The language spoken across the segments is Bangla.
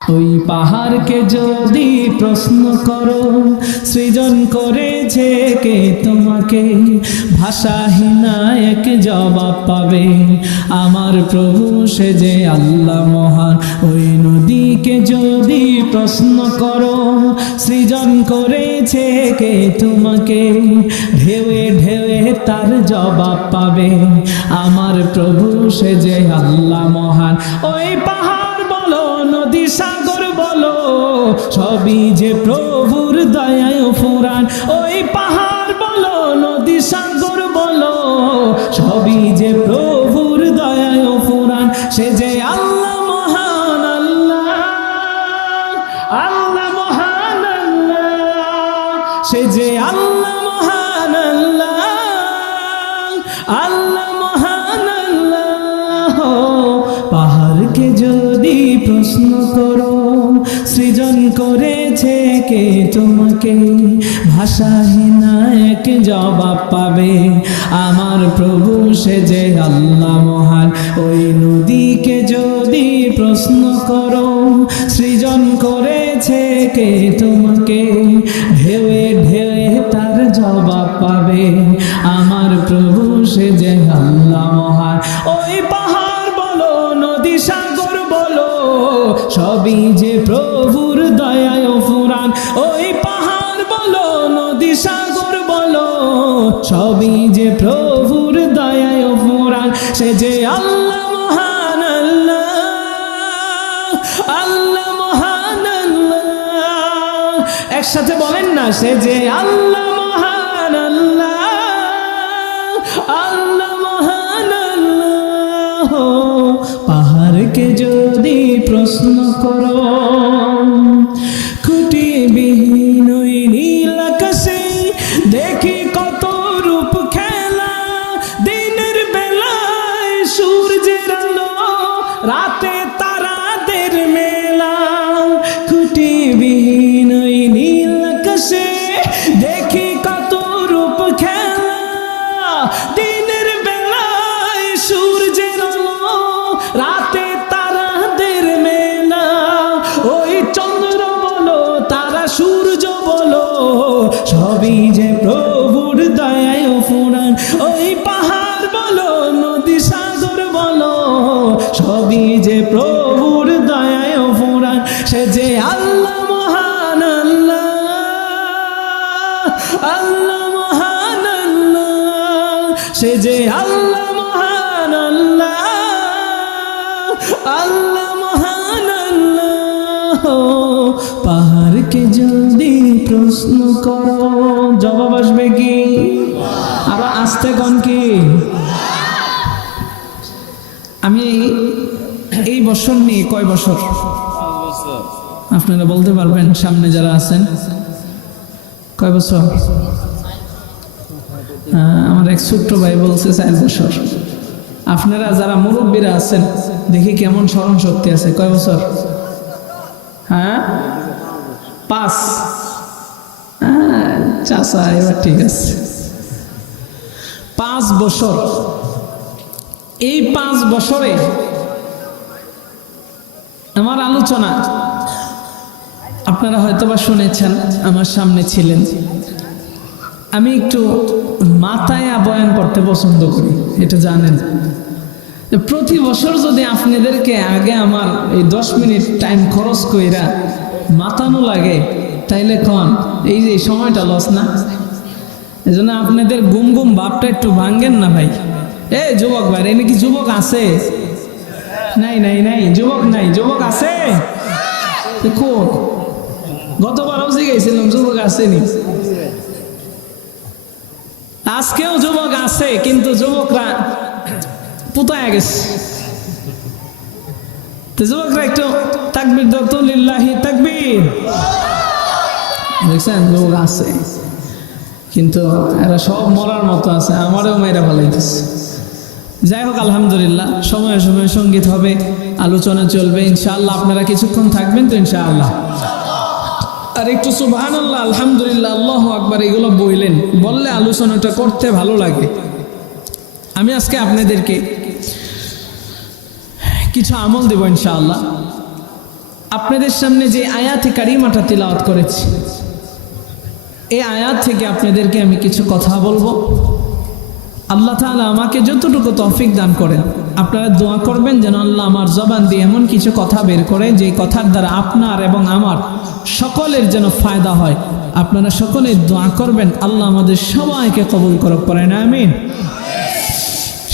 ওই পাহাড়কে যদি প্রশ্ন করো সৃজন করেছে কে তোমাকে, ভাষাহীনা এক জবাব পাবে, আমার প্রভু সে যে আল্লাহ মহান। ওই নদীকে যদি প্রশ্ন করো সৃজন করেছে কে তোমাকে, ঢেউয়ে ঢেউয়ে তার জবাব পাবে, আমার প্রভু সে যে আল্লাহ মহান। ওই পাহাড় বলো নদী সাগর বলো সবই যে প্রভুর দয়ায় ফুরান। ওই পাহাড় বলো নদী সাগর বলো সবই যে প্রভুর দয়ায় ফুরান। সে যে আল্লাহ মহান, আল্লাহ আল্লাহ মহান আল্লাহ, সে যে আল্লাহ মহান আল্লাহ আল্লাহ মহান আল্লাহ। পাহাড়কে যদি প্রশ্ন করো সৃজন করেছে কে তোমাকে, ভাষাহীনা এক জবাব পাবে, আমার প্রভু সে যে আল্লাহ মহান। ওই নদীকে যদি প্রশ্ন করো সৃজন করেছে কে তোমাকে, ঢেউয়ে ঢেউয়ে তার জবাব পাবে, আমার প্রভু সে যে আল্লাহ মহান। ওই পাহাড় বলো নদী সাগর বলো সবই যে প্রভুর দয়ায় ফুরান। ওই পাহাড় বলো নদী সাগর বলো সবই যে প্রভুর দয়ায় ফুরান। সে যে আল্লাহ মহান আল্লাহ আল্লাহ মহান আল্লাহ, একসাথে বলেন না, সে যে আল্লাহ মহান আল্লাহ আল্লাহ মহান আল্লাহ। পাহাড়কে যদি প্রশ্ন করো খুঁটিবিহীন ওই নীল আকাশে দেখি কত রূপ খেলা, দিনের বেলায় সূর্যের আলো রাতে তারাদের মেলা। খুঁটিবিহীন ওই নীল আকাশে দেখি কত রূপ খেলা, দিনের বেলায় সূর্যের আলো রাতে তারাদের মেলা। ওই চন্দ্র বলো তারা সূর্য বলো সবই যে প্রভুর দয়ায় ফুরান। ওই পাহাড় বলো নদী সাগর বলো সবই যে প্রভুর দয়ায় ফুরান। সে যে আল্লাহ মহান আল্লাহ আল্লাহ মহান আল্লাহ, সে যে আল্লাহ মহান আল্লাহ আল্লাহ মহান আল্লাহ। পাহাড়কে যদি প্রশ্ন করো জবাব আসবে কি? আরো আস্তে কোন কি? আমি এই বছর নিয়ে কয় বছর আপনারা বলতে পারবেন? সামনে যারা আছেন কয় বছর? আমার এক ছোট্ট ভাই বলছে 4 বছর। আপনারা যারা মুরব্বীরা আছেন দেখি কেমন স্মরণ শক্তি আছে। কয় বছর? হ্যাঁ 5। চাচা এবার ঠিক আছে 5 বছর। এই 5 বছরে আমার আলোচনা আপনারা হয়তোবা শুনেছেন, আমার সামনে ছিলেন। আমি একটু মাথায় বয়ান করতে পছন্দ করি, এটা জানেন। প্রতি বছর যদি আপনাদেরকে আগে আমার এই 10 মিনিট টাইম খরচ কইরা মাতানো লাগে তাইলে কন এই যে সময়টা লস না? এই জন্য আপনাদের গুম গুম ভাবটা একটু ভাঙ্গেন না ভাই। এ যুবক ভাই, এনে কি যুবক আছে? নাই নাই নাই, যুবক নাই। যুবক আছে? দেখুন গতবারও জিজ্ঞাসিলাম যুবক আসেনি, আজকেও যুবক আছে, কিন্তু যুবকরা পুতায় গেছে। তো যুবকরা একটু তাকবীর দাও তো, লিল্লাহি তাকবীর। দেখছেন লোক আছে, কিন্তু এরা সব মরার মতো আছে, আমারও মেয়েরা ভালাইতেছে। যাই হোক আলহামদুলিল্লাহ, সময়ে সময়ে সঙ্গীত হবে, আলোচনা চলবে ইনশাআল্লাহ। আপনারা কিছুক্ষণ থাকবেন তো ইনশাআল্লাহ? আর একটু সুবহানাল্লাহ আলহামদুলিল্লাহ আল্লাহু আকবার এগুলো বললে আলোচনাটা করতে ভালো লাগে। আমি আজকে আপনাদেরকে কিছু আমল দেব ইনশাআল্লাহ। আপনাদের সামনে যে আয়াতে কারিমাটা তিলাওয়াত করেছি, এই আয়াত থেকে আপনাদেরকে আমি কিছু কথা বলবো। আল্লাহ তাআলা আমাকে যতটুকু তৌফিক দান করেন, আপনারা দোয়া করবেন যেন আল্লাহ আমার জবান দিয়ে এমন কিছু কথা বের করে যে কথার দ্বারা আপনার এবং আমার সকলের যেন ফায়দা হয়। আপনারা সকলে দোয়া করবেন, আল্লাহ আমাদের সবাইকে কবুল করুক, পড়েন আমিন।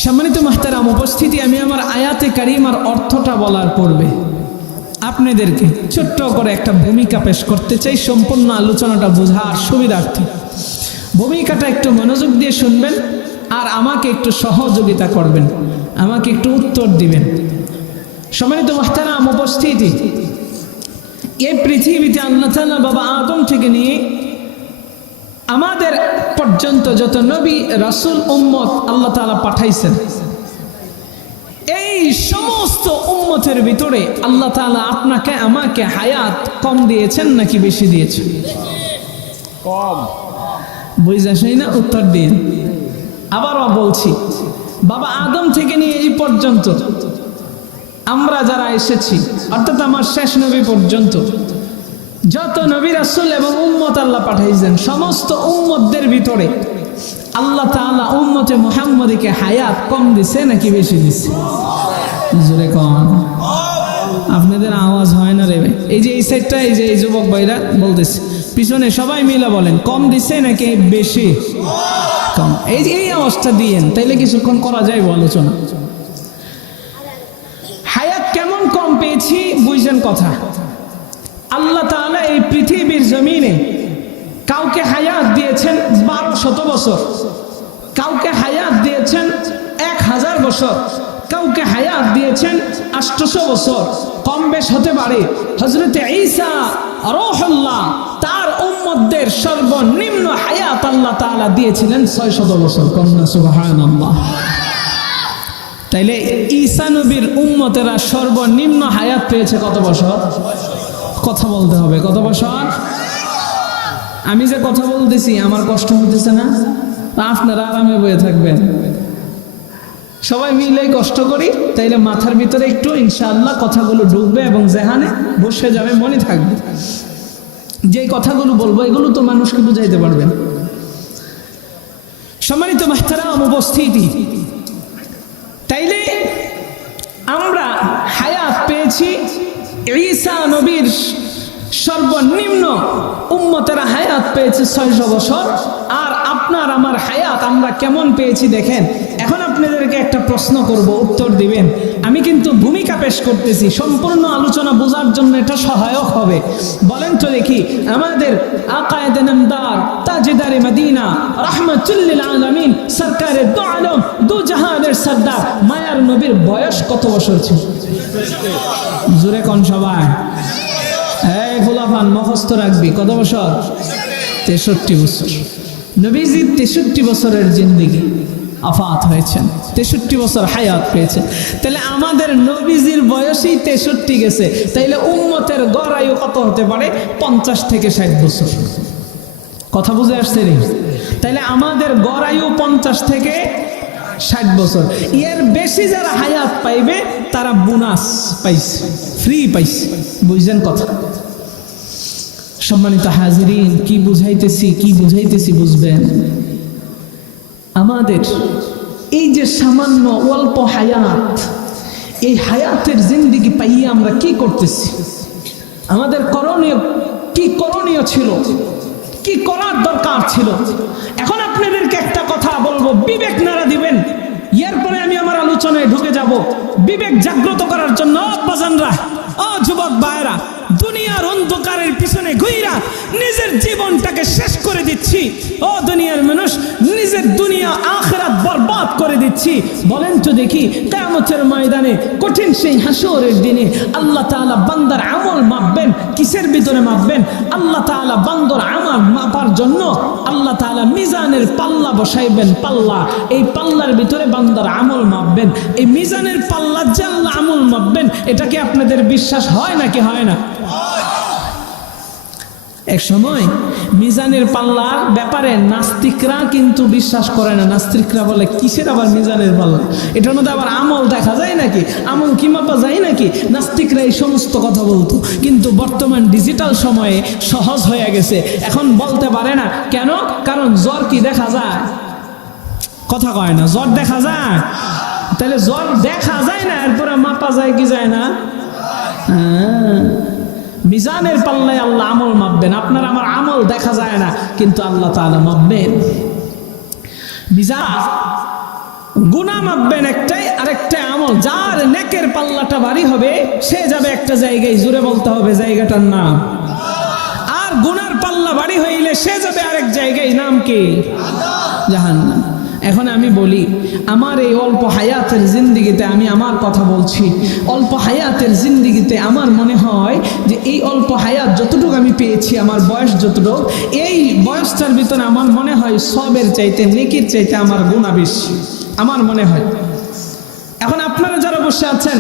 সম্মানিত মুহতারাম উপস্থিতি, আমি আমার আয়াতে কারিমার অর্থটা বলার পূর্বে আপনাদেরকে ছোট্ট করে একটা ভূমিকা পেশ করতে চাই, সম্পূর্ণ আলোচনাটা বোঝার সুবিধার্থে। ভূমিকাটা একটু মনোযোগ দিয়ে শুনবেন আর আমাকে একটু সহযোগিতা করবেন, আমাকে একটু উত্তর দিবেন। সম্মানিত মুহতারাম উপস্থিতি, এই পৃথিবীতে আল্লাহ তাআলা বাবা আদম থেকে নিয়ে আমাদের পর্যন্ত যত নবী রাসূল উম্মত আল্লাহ তাআলা পাঠাইছেন, এই সমস্ত উম্মতের ভিতরে আল্লাহ তাআলা আপনাকে আমাকে হায়াত কম দিয়েছেন নাকি বেশি দিয়েছেন? কম। বুঝাসই না? উত্তর দিন। আবারও বলছি, বাবা আদম থেকে নিয়ে এই পর্যন্ত আমরা যারা এসেছি, অর্থাৎ আমার শেষ নবী পর্যন্ত যত নবী রাসূল এবং উম্মত আল্লাহ পাঠাইছেন, সমস্ত উম্মতদের ভিতরে আল্লাহ তাআলা উম্মতে মুহাম্মদীকে হায়াত কম দিছে নাকি বেশি দিছে? জোরে কন। আপনাদের আওয়াজ হয় না রে ভাই। এই যে এই সাইডটা, এই যে এই যুবক ভাইরা বলতেছে, পিছনে সবাই মিলে বলেন, কম দিছে নাকি বেশি? কম। এই যে এই আওয়াজটা দিয়েন, তাইলে কিছুক্ষণ করা যায় আলোচনা। হায়াত কেমন কম পেয়েছি বুঝছেন কথা। আল্লাহ তাআলা এই পৃথিবীর জমিনে কাউকে হায়াত দিয়েছেন 1200 বছর, কাউকে হায়াত দিয়েছেন 1000 বছর, কাউকে হায়াত দিয়েছেন 800 বছর। কম বেশ হতে পারে। হযরত ঈসা রূহুল্লাহ তার উম্মতদের সর্বনিম্ন হায়াত আল্লাহ তাআলা দিয়েছিলেন 600 বছর। কন্যা সুবহানাল্লাহ। তাইলে ঈসা নবীর উম্মতেরা সর্বনিম্ন হায়াত পেয়েছে কত বছর? কথা বলতে হবে, কত বছর? আমি যে কথা বলতেছি আমার কষ্ট হতেছে না? আপনারা আরামে বয়ে থাকবেন, সবাই মিলে কষ্ট করি, তাইলে মাথার ভিতরে একটু ইনশাআল্লাহ কথাগুলো ঢুকবে এবং জেহানে বসে যাবে, মনে থাকবে। যে কথাগুলো বলবো এগুলো তো মানুষকে বুঝাইতে পারবেন। সম্মানিত মুহতারাম উপস্থিতি, তাইলে আমরা হায়াত পেয়েছি ঈসা নবীর সর্বনিম্ন উম্মতেরা হায়াত পেয়েছে 600 বছর। আর আপনার আমার হায়াত আমরা কেমন পেয়েছি দেখেন। এখন আপনাদেরকে একটা প্রশ্ন করব, উত্তর দিবেন। আমি কিন্তু ভূমিকা পেশ করতেছি, সম্পূর্ণ আলোচনা বোঝার জন্য এটা সহায়ক হবে। বলেন তো দেখি, আমাদের আকায়েদ নামদার তাজদারে মদিনা রাহমাতুল লিল আলামিন সরকারে দু আলম দু জাহানের সরদার মায়ার নবীর বয়স কত বছর ছিল? জোরে কোন সবাই? এই ফুলাফান মুখস্থ রাখবি, কত বছর? 63 বছর। নবীজি 63 বছরের জিন্দেগি আফাত হয়েছেন, 63 বছর হায়াত পেয়েছে। তাহলে আমাদের নবীজির বয়সই 63 গেছে, তাইলে উম্মতের গড় আয়ু কত হতে পারে? 50 থেকে 60 বছর। কথা বুঝে আসছে রে? তাইলে আমাদের গড় আয়ু 50 থেকে 60 বছর। এর বেশি যারা হায়াত পাইবে তারা বোনাস পাইছে, ফ্রি পাইছে। বুঝছেন কথা? সম্মানিত হাজিরিন, কি বুঝাইতেছি বুঝবেন। আমাদের এই যে সামান্য অল্প হায়াত, এই হায়াতের জিন্দেগি পাইয়ে আমরা কি করতেছি? আমাদের করণীয় ছিল, কি করার দরকার ছিল? এখন আপনাদেরকে একটা কথা বলবো, বিবেক নাড়া দিবেন। এরপরে আমি আমার আলোচনায় ঢুকে যাব। বিবেক জাগ্রত করার জন্য বাজানরা, ও যুবক ভাইরা, দুনিয়ার অন্ধকারের পিছনে ঘুইরা নিজের জীবনটাকে শেষ করে দিচ্ছি। ও দুনিয়ার মানুষ, নিজের দুনিয়া আখিরাত বরবাদ করে দিচ্ছি। বলেন তো দেখি, কিয়ামতের ময়দানে কঠিন সেই হাসরের দিনে আল্লাহ তাআলা বান্দার আমল মাপবেন। কিসের ভিতরে মাপবেন? আল্লাহ তাআলা বান্দার আমল মাপার জন্য আল্লাহ তাআলা মিজানের পাল্লা বসাইবেন। পাল্লা, এই পাল্লার ভিতরে বান্দার আমল মাপবেন। এই মিজানের পাল্লা যে আল্লাহ আমল মাপবেন, এটা কি আপনাদের বিশ্বাস হয় নাকি হয় না? এক সময় মিজানের পাল্লার ব্যাপারে নাস্তিকরা কিন্তু বিশ্বাস করে না। নাস্তিকরা বলে কিসের আবার মিজানের পাল্লা, এটার মধ্যে আবার আমল দেখা যায় নাকি, আমল কি মাপা যায় নাকি? নাস্তিকরা এই সমস্ত কথা বলতো। কিন্তু বর্তমান ডিজিটাল সময়ে সহজ হয়ে গেছে, এখন বলতে পারে না। কেন? কারণ জ্বর কি দেখা যায়? কথা কয় না, জ্বর দেখা যায়। তাহলে জ্বর দেখা যায় না, এরপরে মাপা যায় কি যায় না? মিজানের পাল্লায় আল্লাহ আমল মাপবেন। আপনার আমার আমল দেখা যায় না, কিন্তু আল্লাহ তাআলা মাপবেন। মিজান গুনাহ মাপবেন একটাই, আরেকটা আমল। যার নেকের পাল্লাটা ভারী হবে সে যাবে একটা জায়গায়, জোরে বলতে হবে জায়গাটার নাম। আর গুনার পাল্লা ভারী হইলে সে যাবে আরেক জায়গায়, নাম কি? জাহান্নাম। এখন আমি বলি, আমার এই অল্প হায়াতের জিন্দিগিতে আমি আমার কথা বলছি। অল্প হায়াতের জিন্দিগিতে আমার মনে হয় যে এই অল্প হায়াত যতটুকু আমি পেয়েছি, আমার বয়স যতটুকু, এই বয়সটার ভিতরে আমার মনে হয় সবের চাইতে, নেকির চাইতে আমার গুনাহ বেশি, আমার মনে হয়। এখন আপনারা যারা বসে আছেন,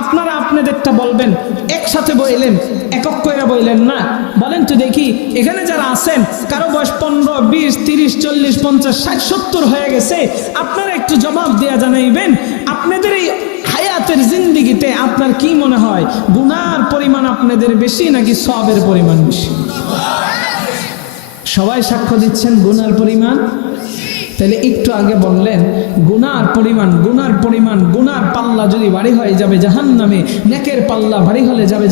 আপনারা আপনাদেরটা বলবেন, একসাথে বইলেন, একক করে বইলেন না। বলেন তো দেখি, এখানে যারা আছেন কারো বয়স 15, 20, 30, 40, 50, 60, 70 হয়ে গেছে, আপনারা একটু জবাব দেয়া জানাইবেন। আপনাদের এই হায়াতের জিন্দিগিতে আপনার কি মনে হয়, গুনার পরিমাণ আপনাদের বেশি নাকি সওয়াবের পরিমাণ বেশি? সবাই সাক্ষ্য দিচ্ছেন গুনার পরিমাণ। তাহলে একটু আগে বললেন গুনার পরিমাণ, গুনার পাল্লা যদি ভারী হয়ে যাবে জাহান্নামে, নেকের পাল্লা ভারী হলে যাবে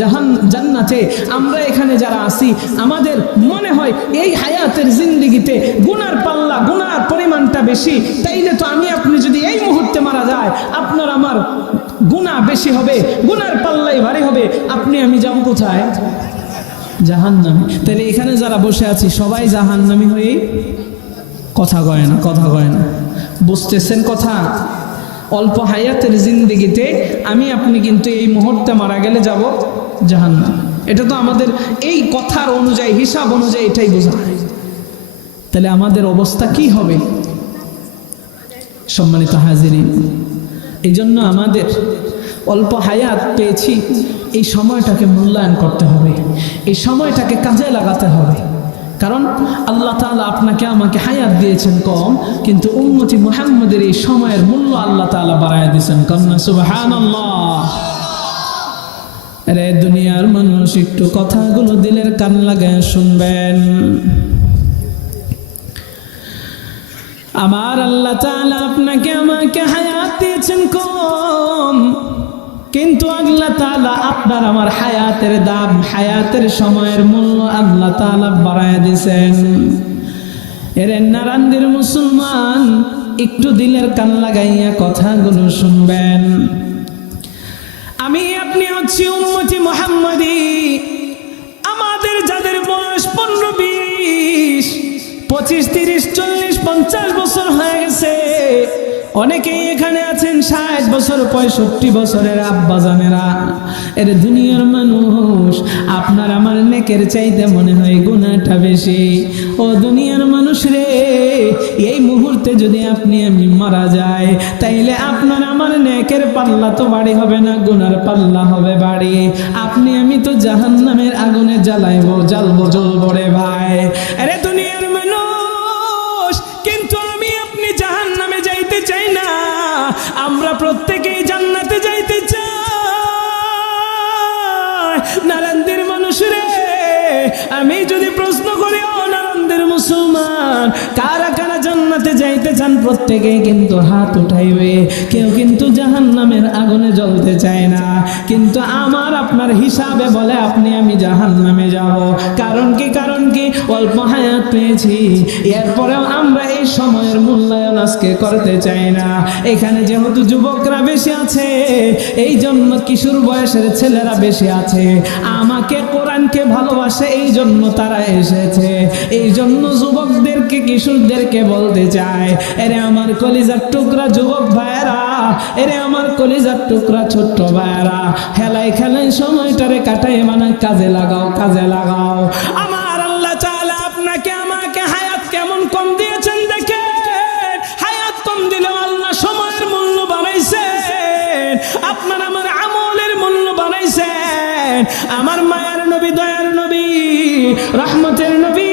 জান্নাতে। আমরা এখানে যারা আছি, আমাদের মনে হয় এই হায়াতের জিন্দিগিতে গুনার পাল্লা, গুনার পরিমাণটা বেশি। তাইলে তো আমি আপনি যদি এই মুহূর্তে মারা যায়, আপনার আমার গুনাহ বেশি হবে, গুনার পাল্লাই ভারী হবে, আপনি আমি যাব কোথায়? জাহান্নামে। তাহলে এখানে যারা বসে আছি সবাই জাহান্নামী হয়ে কথা কয় না, কথা কয় না। বুঝতেছেন কথা? অল্প হায়াতের জিন্দিগিতে আমি আপনি কিন্তু এই মুহূর্তে মারা গেলে যাব জাহান্নাম। এটা তো আমাদের এই কথার অনুযায়ী, হিসাব অনুযায়ী এটাই বোঝা। তাহলে আমাদের অবস্থা কি হবে? সম্মানিত হাজিরিন, এই জন্য আমাদের অল্প হায়াত পেয়েছি, এই সময়টাকে মূল্যায়ন করতে হবে, এই সময়টাকে কাজে লাগাতে হবে। কারণ আল্লাহ তাআলা আপনাকে আমাকে হায়াত দিয়েছেন কম, কিন্তু উম্মতি মুহাম্মদের এই সময়ের মূল্য আল্লাহ তাআলা বাড়ায় দিয়েছেন। কন্যা সুবহানাল্লাহ। আরে দুনিয়ার মানুষ, একটু কথাগুলো দিলের কান লাগায় শুনবেন। আমার আল্লাহ তাআলা আপনাকে আমাকে হায়াত দিয়েছেন কম, কিন্তু আল্লাহ তাআলা আপনার আমার হায়াতের দাম, হায়াতের সময়ের মূল্য আল্লাহ তাআলা বাড়ায় দিয়েছেন। এর নারান্দির মুসলমান, একটু দিলের কান লাগাইয়া কথাগুলো শুনবেন। আমি আপনি হচ্ছি উম্মতি মুহাম্মাদি। আমাদের যাদের বয়স 15, 20, 25, 30, 40, 50 বছর হয়ে গেছে, অনেকেই এখানে আছেন 60 বছর, 65 বছরের আব্বাজানেরা। এর দুনিয়ার মানুষ, আপনার আমার নেকের চাইতে মনে হয় গুনাহটা বেশি। ও দুনিয়ার মানুষ রে, এই মুহূর্তে যদি আপনি আমি মারা যায়, তাইলে আপনার আমার নেকের পাল্লা তো বাড়ি হবে না, গুনার পাল্লা হবে বাড়ি। আপনি আমি তো জাহান্নামের আগুনে জ্বলবো রে ভাই। আরে দুনিয়ার মানুষ, কিন্তু আমি আপনি জাহান্নামে যাইতে চাই না, আমরা প্রত্যেকেই জান্নাতে যাইতে চাই। নারায়ণদের মানুষ রে, আমি যদি প্রশ্ন করি, ও নারায়ণদের মুসলমান, কারা কারা জান্নাতে যাইতে চান? প্রত্যেকেই কিন্তু হাত উঠাইবে। কেউ কিন্তু জাহান্নামের আগুনে জ্বলতে চায় না, কিন্তু আমার আপনার হিসাবে বলে আপনি আমি জাহান্নামে যাব। কারণ কি? কারণ কি? অল্প হায়াত পেয়েছি, এরপরেও আমরা এই সময়ের মূল্যায়ন আজকে করতে চাই না। এখানে যেহেতু যুবকরা বেশি আছে, এই জন্য কিশোর বয়সের ছেলেরা বেশি আছে, আমাকে কোরআনকে ভালোবাসে, এই জন্য তারা এসেছে। এই জন্য যুবকদেরকে, কিশোরদেরকে বলতে চায়, এরে আমার কলিজার টুকরা যুবক ভাইরা, এরে আমার কলিজার টুকরা ছোট্ট ভাইরা, খেলায় খেলায় সময়টারে কাটাই বানা কাজে লাগাও, কাজে লাগাও। আমার আল্লাহ তাআলা আপনাকে আমাকে হায়াত কেমন কম দিয়েছেন দেখেন। হায়াত কম দিলেও আল্লাহ সময়ের মূল্য বাড়াইছেন, আপনার আমার আমলের মূল্য বাড়াইছেন। আমার মায়ের নবী, দয়ার নবী রহমতের নবী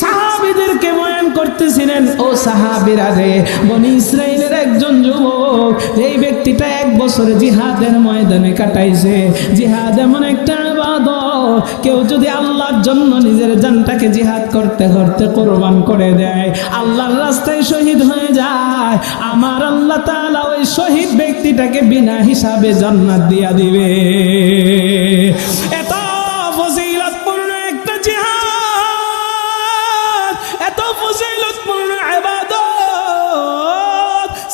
সাহাবীদেরকে বয়ান করতেছিলেন, ও সাহাবীরা রে, বনি ইসরাইলের একজন যুবক, এই ব্যক্তিটা 1 বছর জিহাদের ময়দানে কাটাইছে। জিহাদ এমন একটা ইবাদত, কেউ যদি আল্লাহর জন্য নিজের জানটাকে জিহাদ করতে করতে কোরবান করে দেয়, আল্লাহর রাস্তায় শহীদ হয়ে যায়, আমার আল্লাহ তাআলা ওই শহীদ ব্যক্তিটাকে বিনা হিসাবে জান্নাত দিয়া দিবে। এত ফজিলতপূর্ণ একটা জিহাদ, এত ফজিলতপূর্ণ ইবাদত।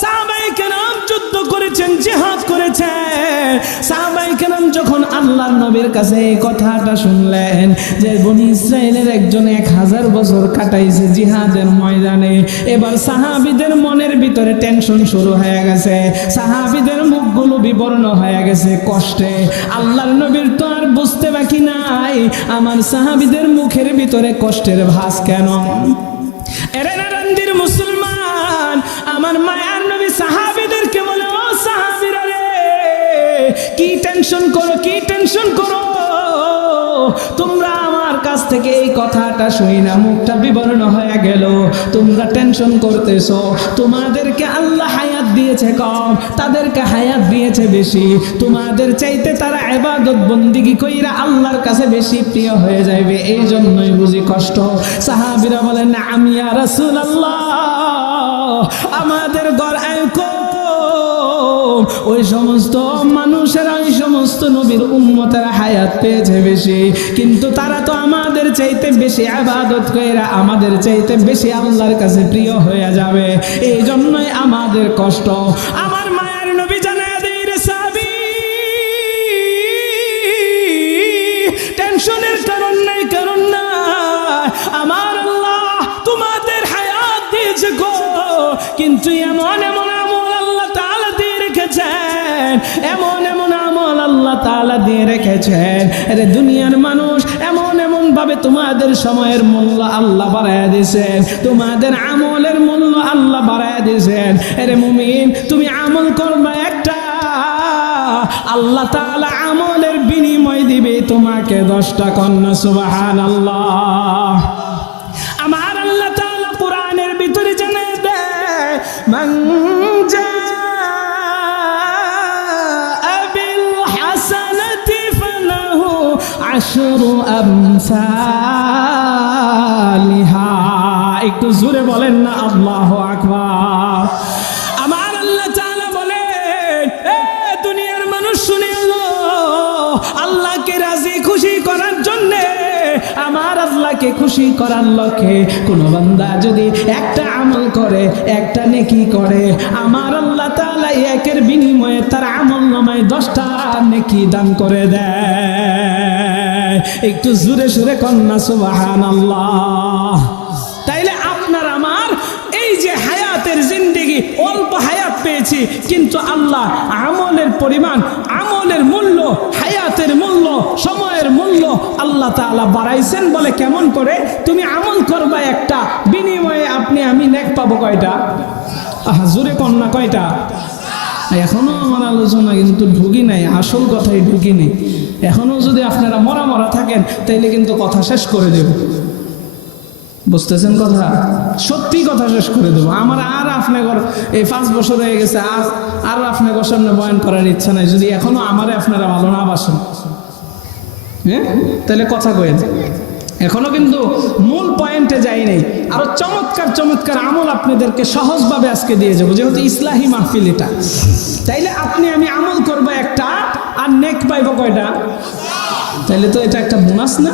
সাহাবায়ে কেরাম যুদ্ধ করেছেন, জিহাদ করেছেন। সাহাবায়ে কেরাম যখন আল্লাহর নবীর কাছে এই কথাটা শুনলেন যে বনি ইসরাইলের একজন 1000 বছর কাটাইছে জিহাদের ময়দানে, এবার সাহাবীদের মনের ভিতরে টেনশন শুরু হয়ে গেছে, সাহাবীদের মুখগুলো বিবর্ণ হয়ে গেছে কষ্টে। আল্লাহর নবীর তো আর বুঝতে বাকি নাই আমার সাহাবীদের মুখের ভিতরে কষ্টের ভাস কেন। এরে নারান্দির মুসলমান, আমার মায়ার নবী সাহাবীদেরকে বলে, ও সাহাবীরা রে, কি টেনশন করো, কি টেনশন করো, তোমরা আমার কাছ থেকে এই কথাটা শুই না মুখটা বিবর্ণ হয়ে গেল, তোমরা টেনশন করতেছো। তোমাদেরকে আল্লাহ হায়াত দিয়েছে কম, তাদেরকে হায়াত দিয়েছে বেশি। তোমাদের চাইতে তারা ইবাদত বন্দেগী কইরা আল্লাহর কাছে বেশি প্রিয় হয়ে যাবে, এই জন্যই বুঝি কষ্ট। সাহাবীরা বলেন, না আমি ইয়া রাসূলুল্লাহ, আমাদের ঘর ওই সমস্ত মানুষেরা, ওই সমস্ত নবীর উম্মতেরা হায়াত পেয়েছে বেশি, কিন্তু তারা তো আমাদের চাইতে বেশি ইবাদত কইরা আমাদের চাইতে বেশি আল্লাহর কাছে প্রিয় হয়ে যাবে, এই জন্যই আমাদের কষ্ট। আমার মায়ের নবী জানায় দেয়, রে সাহাবী, টেনশনের কারণ নাই, কারণ নাই, আমার আল্লাহ তোমাদের হায়াত দিয়েছে গো, কিন্তু এমন এমন এমন এমন আমল আল্লাহ তাআলা দিয়ে রেখেছেন। আরে দুনিয়ার মানুষ এমন এমন ভাবে তোমাদের সময়ের মূল্য আল্লাহ বাড়ায় দিয়েছেন, তোমাদের আমলের মূল্য আল্লাহ বাড়ায় দিয়েছেন। আরে মুমিন, তুমি আমল করবা একটা, আল্লাহ তাআলা আমলের বিনিময় দিবে তোমাকে 10টা কন্যা। সুবহানাল্লাহ। আমার আল্লাহ তাআলা কোরআনের ভিতরে জানায় দেয়, মান আশরু আমসালিহা। একটু জোরে বলেন না আল্লাহু আকবার। আমার আল্লাহ তাআলা বলেন, এ দুনিয়ার মানুষ শুনে লো, আল্লাহকে রাজি খুশি করার জন্য, আমার আল্লাহকে খুশি করার লক্ষ্যে কোন বান্দা যদি একটা আমল করে, একটা নেকি করে, আমার আল্লাহ তাআলা একের বিনিময়ে তার আমল নামায় 10টা নেকি দান করে দেয়। একটু জোরে সুরে কন্যা সুবহানাল্লাহ। তাইলে আপনার আমার এই যে হায়াতের জিন্দেগি, অল্প হায়াত পেয়েছি, কিন্তু আল্লাহ আমলের পরিমাণ, আমলের মূল্য, হায়াতের মূল্য, সময়ের মূল্য আল্লাহ তাআলা বাড়াইছেন। বলে কেমন করে? তুমি আমল করবা একটা, বিনিময়ে আপনি আমি নেক পাবো কয়টা? জোরে কন্যা কয়টা? এখনো আমার আলোচনা কিন্তু ঢুকি নাই, আসল কথাই ঢুকি নেই। এখনো যদি আপনারা মরা মরা থাকেন তাইলে কিন্তু কথা শেষ করে দেব। বুঝতেছেন কথা? সত্যি কথা শেষ করে দেবো। আমার আর আপনার এই 5 বছর হয়ে গেছে, আর আপনার সামনে বয়ান করার ইচ্ছা নাই, যদি এখনো আমারে আপনারা ভালো না বাসেন। হ্যাঁ, তাহলে কথা কয়েন। এখনো কিন্তু মূল পয়েন্টে যাই নাই। আরো চমৎকার চমৎকার আমল আপনাদেরকে সহজভাবে আজকে দিয়ে যাবো, যেহেতু ইসলাহি মাহফিল এটা। তাইলে আপনি আমি আমল করবো একটা, আর নেক পাইব কয়টা? তাইলে তো এটা একটা বোনাস না?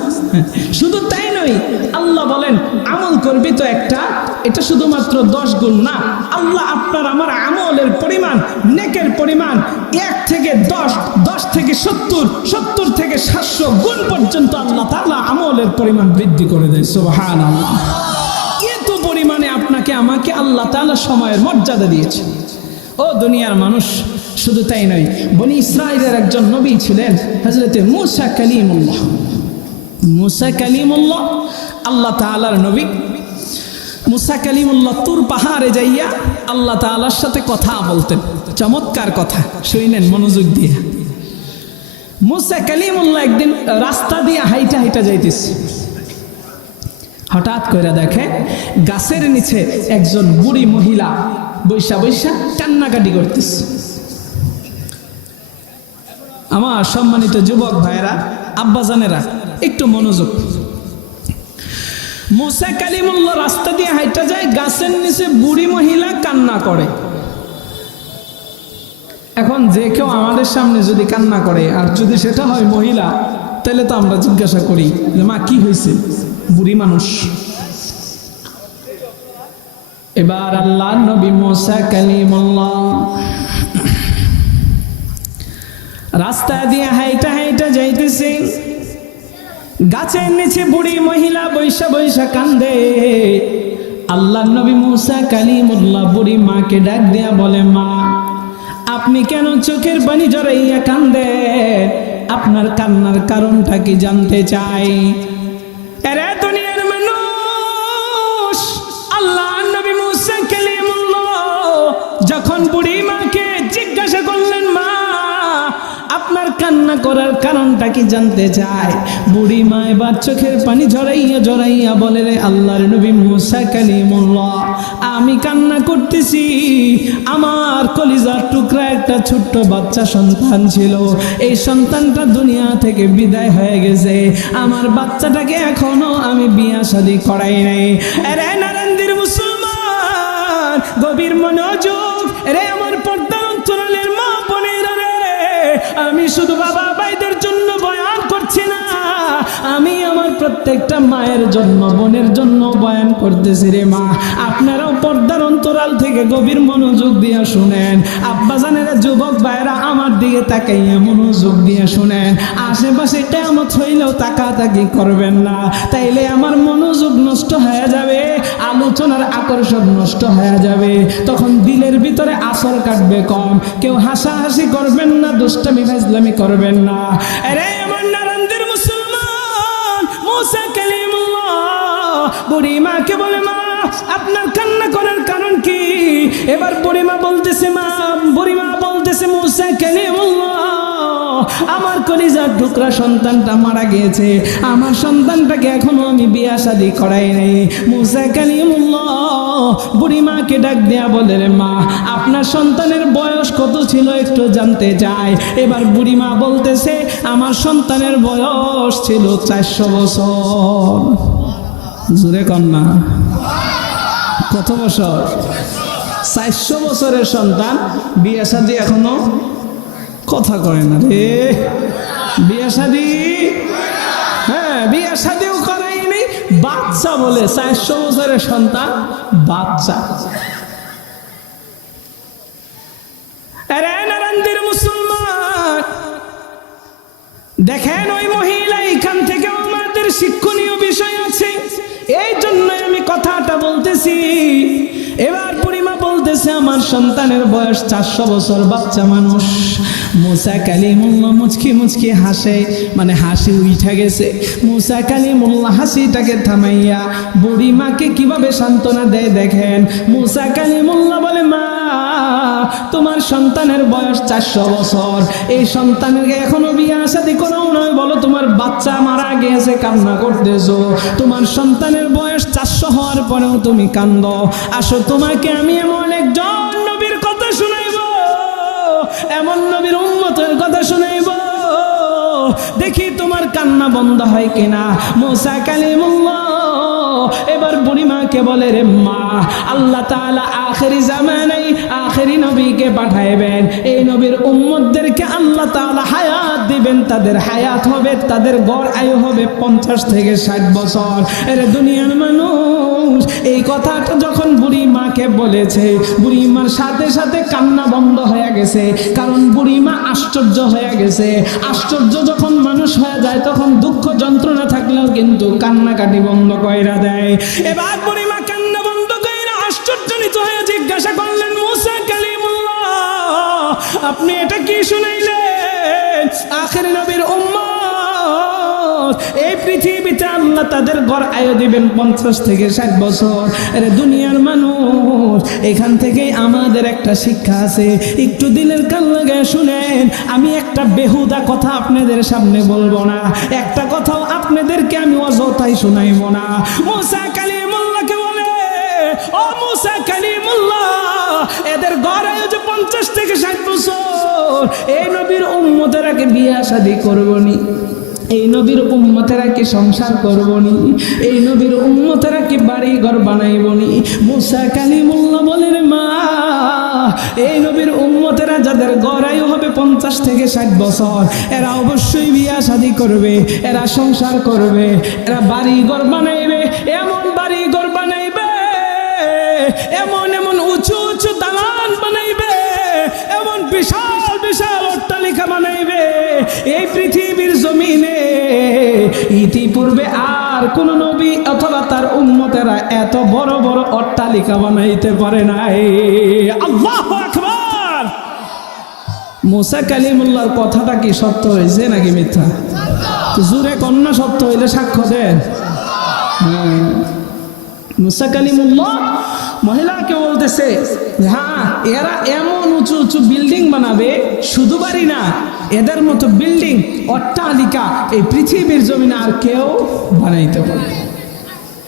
শুধু তাই নয়, আল্লাহ বলেন আমল করবি তো একটা, এটা শুধুমাত্র 10 গুণ না, আল্লাহ আপনার আমার আমলের পরিমাণ, নেকের পরিমাণ 1 থেকে 10, 10 থেকে 70, 70 থেকে 700 গুণ পর্যন্ত আল্লাহ তাআলা আমলের পরিমাণ বৃদ্ধি করে দেয়। সুবহানাল্লাহ। এত পরিমাণে আপনাকে আমাকে আল্লাহ তাআলা সময়ের মর্যাদা দিয়েছে। ও দুনিয়ার মানুষ, শুধু তাই নয়, বনি ইসরাইলের একজন নবী ছিলেন হযরতে মূসা কালিমুল্লাহ। মূসা কালিমুল্লাহ আল্লাহ তাআলার নবী। মূসা কালিমুল্লাহ তুর পাহাড়ে যাইয়া আল্লাহ তাআলার সাথে কথা বলতেন। চমৎকার কথা, শুনেন মনোযোগ দিয়ে। মূসা কালিমুল্লাহ একদিন রাস্তা দিয়ে হাইটা হাইটা যাইতেছে। হঠাৎ করে দেখে গাছের নিচে একজন বুড়ি মহিলা বৈশা বৈশা কান্নাকাটি করতেছে। আমার সম্মানিত যুবক ভাইয়েরা, আব্বাজানেরা, একটু মনোযোগ। মুসা কালিমুল্লাহ রাস্তা দিয়ে হাইটা যায়, গাছের নিচে বুড়ি মহিলা কান্না করে। এখন যে কেউ আমাদের সামনে যদি কান্না করে আর যদি সেটা হয় মহিলা, তাহলে তো আমরা জিজ্ঞাসা করি যে মা কি হয়েছে, বুড়ি মানুষ। এবার আল্লাহ নবী মুসা কালিমুল্লাহ রাস্তা দিয়ে হাইটা হাইটা যাইতেছে, গাছের নিচে বুড়ি মহিলা বৈশা বৈশা কান্দে। আল্লাহ নবী মুসা কালিমুল্লাহ বুড়ি মাকে ডাক দিয়া বলে, মা আপনি কেন চোখের পানি জড়াইয়া কান্দেন? আপনার কান্নার কারণটা কি জানতে চাই। এরে দুনিয়ার মানুষ, আল্লাহ নবী মুসা কালিমুল্লাহ যখন বুড়ি মাকে জিজ্ঞাসা করলেন, মা আপনার কান্না করার কারণটা কি জানতে চায়, বুড়ি মা এবার চোখের পানি ঝরাইয়া ঝরাইয়া বলে, রে আল্লাহর নবী মুসা কালিমুল্লাহ আমি কান্না করতেছি, আমার কলিজার টুকরা একটা ছোট্ট বাচ্চা সন্তান ছিল, এই সন্তানটা দুনিয়া থেকে বিদায় হয়ে গেছে, আমার বাচ্চাটাকে এখনো আমি বিয়া শাদী করাই নাই। আরে নারায়ণদের মুসলমান, গভীর মনোযোগ। রে আমার পর্দার অন্তরালের মা বোনেরা রে, আমি শুধু বাবা ভাইদের জন্য বয়ান করছি না, আমি আমার প্রত্যেকটা মায়ের জন্য, বোনের জন্য বয়ান করতেছি। রে মা, আপনারাও পর্দার অন্তরাল থেকে গভীর মনোযোগ দিয়ে শুনেন। আব্বাজানেরা, যুবক ভাইরা আমার দিকে তাকাইয়া মনোযোগ দিয়ে শুনেন। আশেপাশে কিয়ামত হইলেও তাকাতাকি করবেন না, তাইলে আমার মনোযোগ নষ্ট হয়ে যাবে, আলোচনার আকর্ষণ নষ্ট হয়ে যাবে, তখন দিলের ভিতরে আসর কাটবে কম। কেউ হাসাহাসি করবেন না, দুষ্টামি ফাজলামি করবেন না। আরে আমার নারায়ণদের মুসলমান, মুসা কালিমুল্লাহ বুড়ি মাকে বলে, মা আপনার কান্না করার কারণ কি? এবার বুড়ি মা বলতেছে, মুসা কালিমুল্লাহ আমার কলিজার টুকরা সন্তানটা মারা গিয়েছে, আমার সন্তানটাকে এখনো আমি বিয়া শাদী করাই নাই। মুসা কালিমুল্লাহ বুড়ি মাকে ডাক দেয়া বলে, রে মা আপনার সন্তানের বয়স কত ছিল একটু জানতে চাই। এবার বুড়ি মা বলতেছে, আমার সন্তানের বয়স ছিল 400 বছর। জোরে কন্যা, কত বছর? 400 বছরের সন্তান, বিয়া শাদী এখনো কথা কয় না রে। বিয়া শাদী, হ্যাঁ বিয়া শাদীও করাইনি, বাচ্চা বলে 400 বছরের সন্তান বাচ্চা। আরে নারায়ণদের মুসলমান, দেখেন ওই মহিলা, এখান থেকে আমাদের শিক্ষণীয় বিষয় আছে, এই জন্য আমি কথাটা বলতেছি। এবার বুড়িমা বলতেছে, আমার সন্তানের বয়স 400 বছর, বাচ্চা মানুষ। মুসা কালিমুল্লাহ মুচকি মুচকি হাসে, মানে হাসি উঠা গেছে। মুসা কালিমুল্লাহ হাসিটাকে থামাইয়া বুড়িমাকে কিভাবে সান্ত্বনা দেয় দেখেন। মুসা কালিমুল্লাহ বলে, মা তোমার সন্তানের বয়স 400 বছর, এই সন্তানের এখনো বিয়া শাদী করাও নয়, বলো তোমার বাচ্চা মারা গিয়েছে, কান্না করতেছো, তোমার সন্তানের বয়স 400 হওয়ার পরেও তুমি কান্দো। আসো তোমাকে আমি এমন একজন নবীর কথা শুনাইব, এমন নবীর উম্মতের কথা শুনাইব, দেখি তোমার কান্না বন্ধ হয় কিনা। মুসা কালিমুল্লাহ এবার বুড়িমাকে বলে, রে মা আল্লাহ তাআলা আখেরি জামানায় আখেরি নবীকে পাঠাইবেন, এই নবীর উম্মতদেরকে আল্লাহ তাআলা হায়াত দিবেন, তাদের হায়াত হবে, তাদের গড় আয়ু হবে 50 থেকে 60 বছর। এর দুনিয়ার মানুষ এই কথাটা যখন বুড়ি মাকে বলেছে, বুড়ি মার সাথে সাথে কান্না বন্ধ হয়ে গেছে, কারণ বুড়ি মা আশ্চর্য হয়ে গেছে। আশ্চর্য যখন মানুষ হয়ে যায়, তখন দুঃখ যন্ত্রণা থাকলেও কিন্তু কান্নাকাটি বন্ধ কইরা দেয়। এবার বুড়ি মা কান্না বন্ধ কইরা আশ্চর্যজনিত হয়ে জিজ্ঞাসা করলেন, মুসা কালিমুল্লাহ আপনি এটা কি শুনাইলেন? আখেরি নবীর উম্মত এই পৃথিবীতে আল্লাহ তাদের ঘর আয়ু দিবেন 50 থেকে 60 বছর। আরে দুনিয়ার মানুষ, এখান থেকেই আমাদের একটা শিক্ষা আছে, একটু দিলের কান লাগায় শুনেন। আমি একটা বেহুদা কথা আপনাদের সামনে বলবো না, একটা কথাও আপনাদেরকে আমি অযথাই শোনাইব না। মুসা কালিমুল্লাহকে বলে, ও মুসা কালিমুল্লাহ, এদের ঘরে যে 50 থেকে 60 বছর, এই নবীর উম্মতেরা কি বিয়া শাদী করবনি? এই নবীর উম্মতেরা কি সংসার করবনি? এই নবীর উম্মতেরা কি বাড়ি ঘর বানাইবনি? মুসা কালিমুল্লাহ বলেন, মা, এই নবীর উম্মতেরা যাদের গড়াইও হবে 50 থেকে 60 বছর, এরা অবশ্যই বিয়া শাদী করবে, এরা সংসার করবে, এরা বাড়ি ঘর বানাইবে, এমন বাড়ি ঘর বানাইবে, এমন এমন উঁচু উঁচু দালান বানাইবে, এমন বিশাল বিশাল অট্টালিকা বানাইবে। এই পৃথিবীর জমিনে ইতিপূর্বে আর কোন নবী অথবা তার উম্মতেরা এত বড় বড় অট্টালিকা বানাইতে পারে নাই। আল্লাহু আকবার। মুসা কালিমুল্লাহর কথাটা কি সত্য হয়েছে নাকি মিথ্যা? জুরে কন্যা সত্য হইলে সাক্ষ্য দেন। মুসা কালিমুল্লাহ মহিলাকে বলতেছে, হ্যাঁ, এরা এমন উঁচু উঁচু বিল্ডিং বানাবে, শুধু বাড়ি না, এদের মতো বিল্ডিং অট্টালিকা এই পৃথিবীর জমিনে আর কেউ বানাইতে পারে।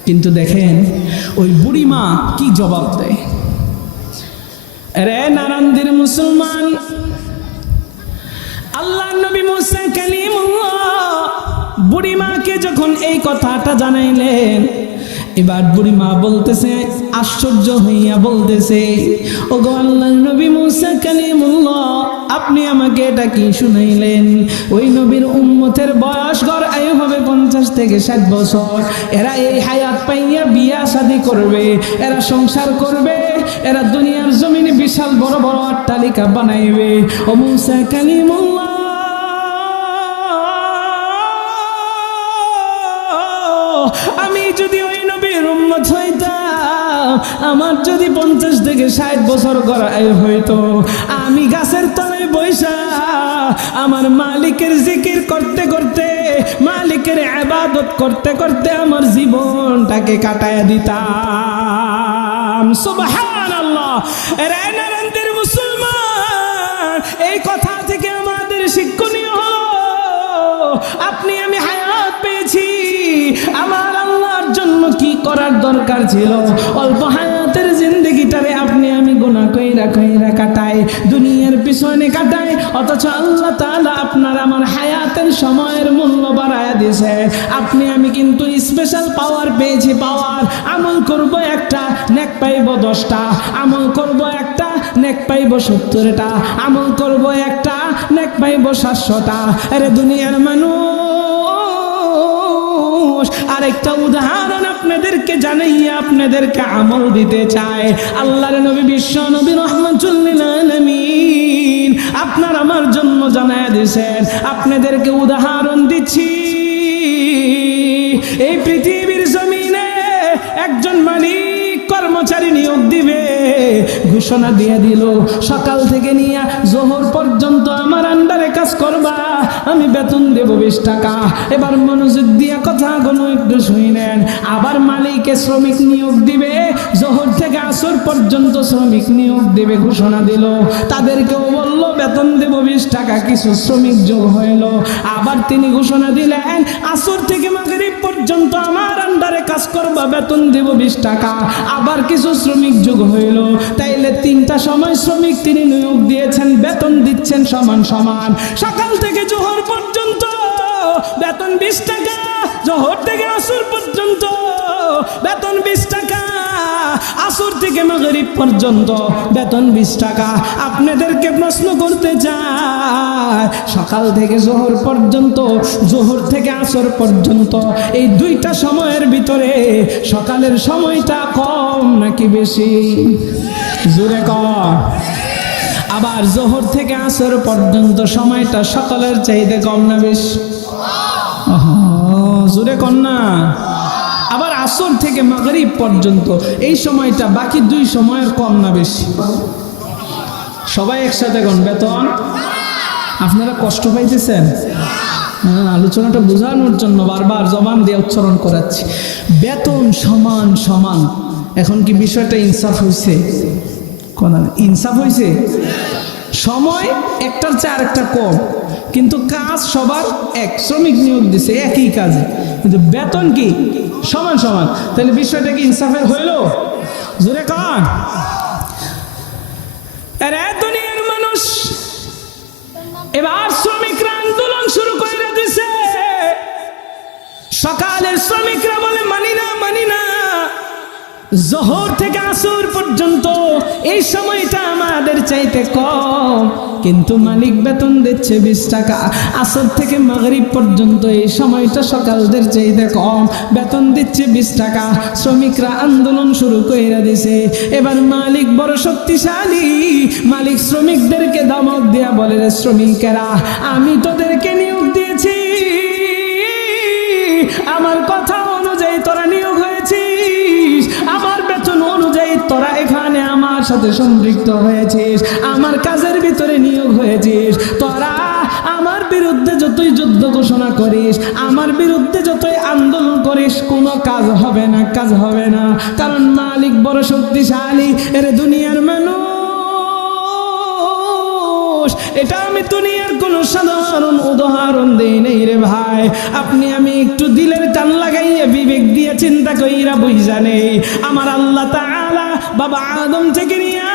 কিন্তু দেখেন ওই বুড়িমা কি জবাব দেয়। রে নারান্দির মুসলমান, আল্লাহ নবী মুসা কালিমুল্লাহ বুড়িমাকে যখন এই কথাটা জানাইলেন, এবার বুড়িমা বলতেছে, আশ্চর্য হইয়া বলতেছে, ও গো আল্লাহর নবী মুসা কালিমুল্লাহ, আপনি আমাকে এটা কি শুনাইলেন? ওই নবীর উম্মতের বয়স গড় আয়ু হবে 50 থেকে 60 বছর, এরা এই হায়াত পাইয়া বিয়া শাদী করবে, এরা সংসার করবে, এরা দুনিয়ার জমিনে বিশাল বড় বড় অট্টালিকা বানাইবে। ও মুসা কালিমুল্লাহ, আমি যদি ওই নবীর উম্মত হইতাম, আমার যদি 50 থেকে 60 বছর গড়াই হইতো, আমি গাছের তলায় বইসা আমার মালিকের জিকির করতে করতে, মালিকের ইবাদত করতে করতে আমার জীবনটাকে কাটায় দিতাম। সুবহানাল্লাহ। রে নারায়ণদের মুসলমান, এই কথা থেকে আমাদের শিক্ষণীয় হলো, আপনি আমি হায়াত পেয়েছি, আমার আল্লাহর জন্য কি করার দরকার ছিল? অল্প হায়াতের জিন্দেগিটারে আপনি আমি গুনাহ কইরা কইরা কাটাই, দুনিয়ার পিছনে কাটাই, অথচ আল্লাহ তাআলা আপনার আমার হায়াতের সময়ের মূল্য বাড়ায়া দিয়েছে। আপনি আমি কিন্তু স্পেশাল পাওয়ার পেয়েছি, পাওয়ার। আমল করব একটা, নেক পাইব 10টা, আমল করব একটা, নেক পাইব 70টা, আমল করব একটা, নেক পাইব 700টা। আরে দুনিয়ার মানুষ, আরেকটা উদাহরণ আপনাদেরকে জানাইয়া আপনাদেরকে আমল দিতে চায়। আল্লাহর নবী বিশ্ব নবী রাহমাতুল লিল আলামিন আপনার আমার জন্য জানায়া দিয়েছেন। আপনাদেরকে উদাহরণ দিচ্ছি, এই পৃথিবীর জমিনে একজন মালিক কর্মচারী নিয়োগ দিবে, ঘোষণা দিয়ে দিল, সকাল থেকে নিয়ে জোহর পর্যন্ত আমার আন্ডারে কাজ করবা, আমি বেতন দেব 20 টাকা। এবার মনোযোগ দিয়া কথাগুলো একটু শুনেন। আবার মালিকে শ্রমিক নিয়োগ দিবে, জোহর থেকে আসর পর্যন্ত শ্রমিক নিয়োগ দেবে, ঘোষণা দিল। তাদেরকেও বলল বেতন দেব 20 টাকা, কিছু শ্রমিক যোগ হইল। আবার তিনি ঘোষণা দিলেন আসর থেকে মাগরিব পর্যন্ত আমার আন্ডারে কাজ করবা, বেতন দেব 20 টাকা। আবার কিছু শ্রমিক যোগ হইল। তাইলে 3টা সময় শ্রমিক তিনি নিয়োগ দিয়েছেন, বেতন দিচ্ছেন সমান সমান। সকাল থেকে জোহর পর্যন্ত বেতন 20 টাকা, জোহর থেকে আসর পর্যন্ত বেতন 20 টাকা, আসর থেকে মাগরিব পর্যন্ত বেতন 20 টাকা। আপনাদেরকে প্রশ্ন করতে চাই, সকাল থেকে জোহর পর্যন্ত, জোহর থেকে আসর পর্যন্ত, এই 2টা সময়ের ভিতরে সকালের সময়টা কম নাকি বেশি? জোরে কম। আবার জোহর থেকে আসর পর্যন্ত সময়টা সকালের চাইতে কম না বেশি? জোরে কম না? আবার আসর থেকে মাগরিব পর্যন্ত এই সময়টা বাকি 2 সময়ের কম না বেশি? সবাই একসাথে কোন বেতন? আপনারা কষ্ট পাইতেছেন? আলোচনাটা বোঝানোর জন্য বারবার জবান দিয়ে উচ্চারণ করাচ্ছি। বেতন সমান সমান, এখন কি বিষয়টা ইনসাফ হয়েছে? ইনসাফ হয়েছে? সময় একটার চেয়ে আরেকটা কম, কিন্তু কাজ সবার এক, শ্রমিক নিয়োগ দিছে একই কাজে, কিন্তু বেতন কি সমান সমান। তাহলে বিষয়টা কি ইনসাফের হইল? জোরে কান। দুনিয়ার মানুষ এবার শ্রমিকরা আন্দোলন শুরু করে দিছে। সকালের শ্রমিকরা বলে মানি না, মানি না। জোহর থেকে আসর পর্যন্ত এই সময়টা আমাদের চাইতে কম, কিন্তু মালিক বেতন দিচ্ছে 20 টাকা। আসর থেকে মাগরিব পর্যন্ত এই সময়টা সকালদের চাইতে কম, বেতন দিচ্ছে 20 টাকা। শ্রমিকরা আন্দোলন শুরু করে দিছে। এবার মালিক বড় শক্তিশালী, মালিক শ্রমিকদেরকে ধমক দেয়া বলে, রে শ্রমিকেরা, আমি তোদেরকে নিয়োগ দিয়েছি, আমার কথা অনুযায়ী তোরা নিয়োগ হয়েছিস, আমার বেতন অনুযায়ী তোরা এখানে আমার সাথে সম্পৃক্ত হয়েছিস, আমার কাজের ভিতরে নিয়োগ হয়েছিস। তোরা আমার বিরুদ্ধে যতই যুদ্ধ ঘোষণা করিস, আমার বিরুদ্ধে যতই আন্দোলন করিস, কোনো কাজ হবে না, কাজ হবে না। কারণ মালিক বড় শক্তিশালী। এর দুনিয়ার মানুষ, এটা আমি দুনিয়ার কোন সাধারণ উদাহরণ দেই নেই রে ভাই। আপনি আমি একটু দিলের কান লাগাইয়া বিবেক দিয়ে চিন্তা কইরা বুঝা নেই। আমার আল্লাহ তাআলা বাবা আদম থেকে নিয়া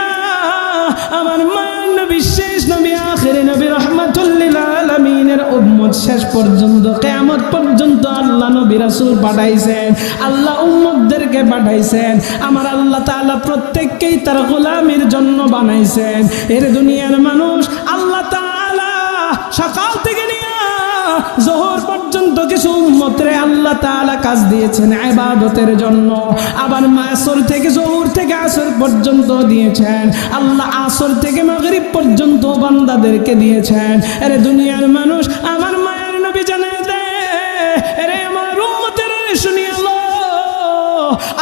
আমার মান নবী, শেষ নবী, আখির নবী, রাহমাতুল লিল আলামিনের উম্মত শেষ পর্যন্ত কিয়ামত পর্যন্ত আল্লাহ নবী রাসূল পাঠাইছেন, আল্লাহ উম্মতদেরকে পাঠাইছেন। আমার আল্লাহ তাআলা প্রত্যেককেই তার গোলামির জন্য বানাইছেন। এর দুনিয়ার মানুষ, আল্লাহ তাআলা সকাল থেকে নিয়ে জোহর পর্যন্ত কিছু উম্মতরে আল্লাহ তাআলা কাজ দিয়েছেন ইবাদতের জন্য। আবার আসর থেকে, জোহর থেকে আসর পর্যন্ত দিয়েছেন আল্লাহ, আসর থেকে মাগরিব পর্যন্ত বান্দাদেরকে দিয়েছেন। আরে দুনিয়ার মানুষ, আমার মায়ের নবী জানায় দেয়, আরে আমার উম্মতের শুনিয়ে লো,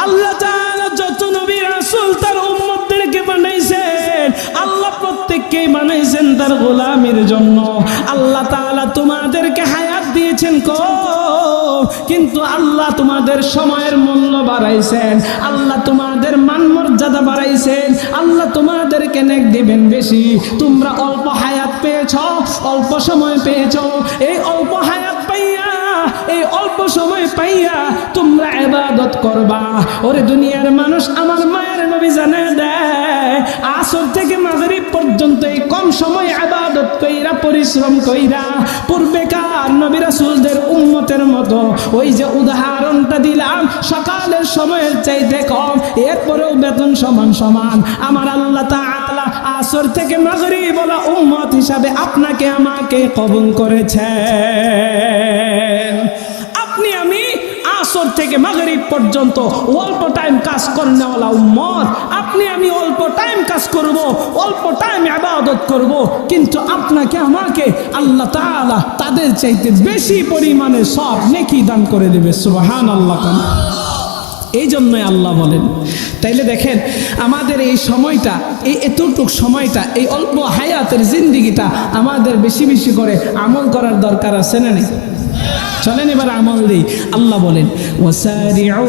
আল্লাহ তাআলা যত নবী রাসূল তার উম্মতদেরকে বানাইছেন, আল্লাহ প্রত্যেককেই বানাইছেন তার গোলামির জন্য। আল্লাহ তাআলা তোমাদেরকে হায়াত দিয়েছেন কিন্তু আল্লাহ তোমাদের সময়ের মূল্য বাড়াইছেন, আল্লাহ তোমাদের মান মর্যাদা বাড়াইছেন, আল্লাহ তোমাদেরকে নেক দিবেন বেশি। তোমরা অল্প হায়াত পেয়েছ, অল্প সময় পেয়েছ, এই অল্প হায়াত পাইয়া, এই অল্প সময় পাইয়া তোমরা ইবাদত করবা। ওরে দুনিয়ার মানুষ, আমার মায়ের নবী জানায় দেয়, আসর থেকে মাগরিব পর্যন্ত এই কম সময় ইবাদত কইরা, পরিশ্রম কইরা, পূর্বেকার নবী রাসূলদের উম্মতের মতো ওই যে উদাহরণটা দিলাম, সকালের সময়ের চাইতে কম, এরপরেও বেতন সমান সমান। আমার আল্লাহ তাআলা আসর থেকে মাগরিব ওয়ালা উম্মত হিসাবে আপনাকে আমাকে কবুল করেছেন। আপনি আমি আসর থেকে মাগরিব পর্যন্ত অল্প টাইম কাজ করনেওয়ালা উম্মত, আপনি আমি অল্প টাইম কাজ করব, অল্প টাইম ইবাদত করব, কিন্তু আপনাকে আমাকে আল্লাহ তাআলা তাদের চাইতে বেশি পরিমাণে সব নেকি দান করে দেবে। সুবহানাল্লাহ। এই জন্যই আল্লাহ বলেন। তাইলে দেখেন, আমাদের এই সময়টা, এই এতটুক সময়টা, এই অল্প হায়াতের জিন্দিগিটা আমাদের বেশি বেশি করে আমল করার দরকার আছে না নেই? চলেন এবার আমল দিই। আল্লাহ বলেন, ওয়াসারিউ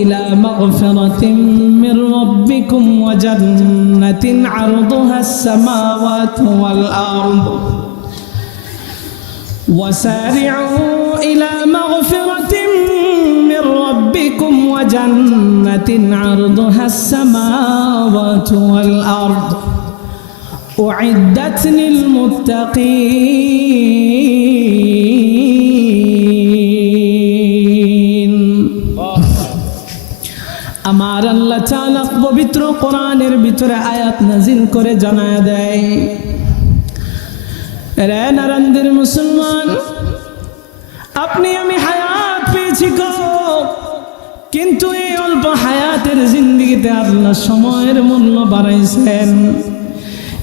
ইলা মাগফিরাতিম মির রাব্বিকুম ওয়া জান্নাতিন আরদুহাস সামাওয়াতু ওয়াল আরদ, ওয়াসারিউ ইলা মাগফিরাতিম মির রাব্বিকুম ওয়া জান্নাতিন আরদুহাস সামাওয়াতু ওয়াল আরদ উইদ্দাত লিল মুত্তাকিন। আমার আল্লাহ তাআলা পবিত্র কোরআনের ভিতরে আয়াত নাজিল করে জানায় দেয়, রে নারায়ণদের মুসলমান, আপনি আমি হায়াত পেয়েছি কিন্তু এই অল্প হায়াতের জিন্দিগিতে আল্লাহ সময়ের মূল্য বাড়াইছেন।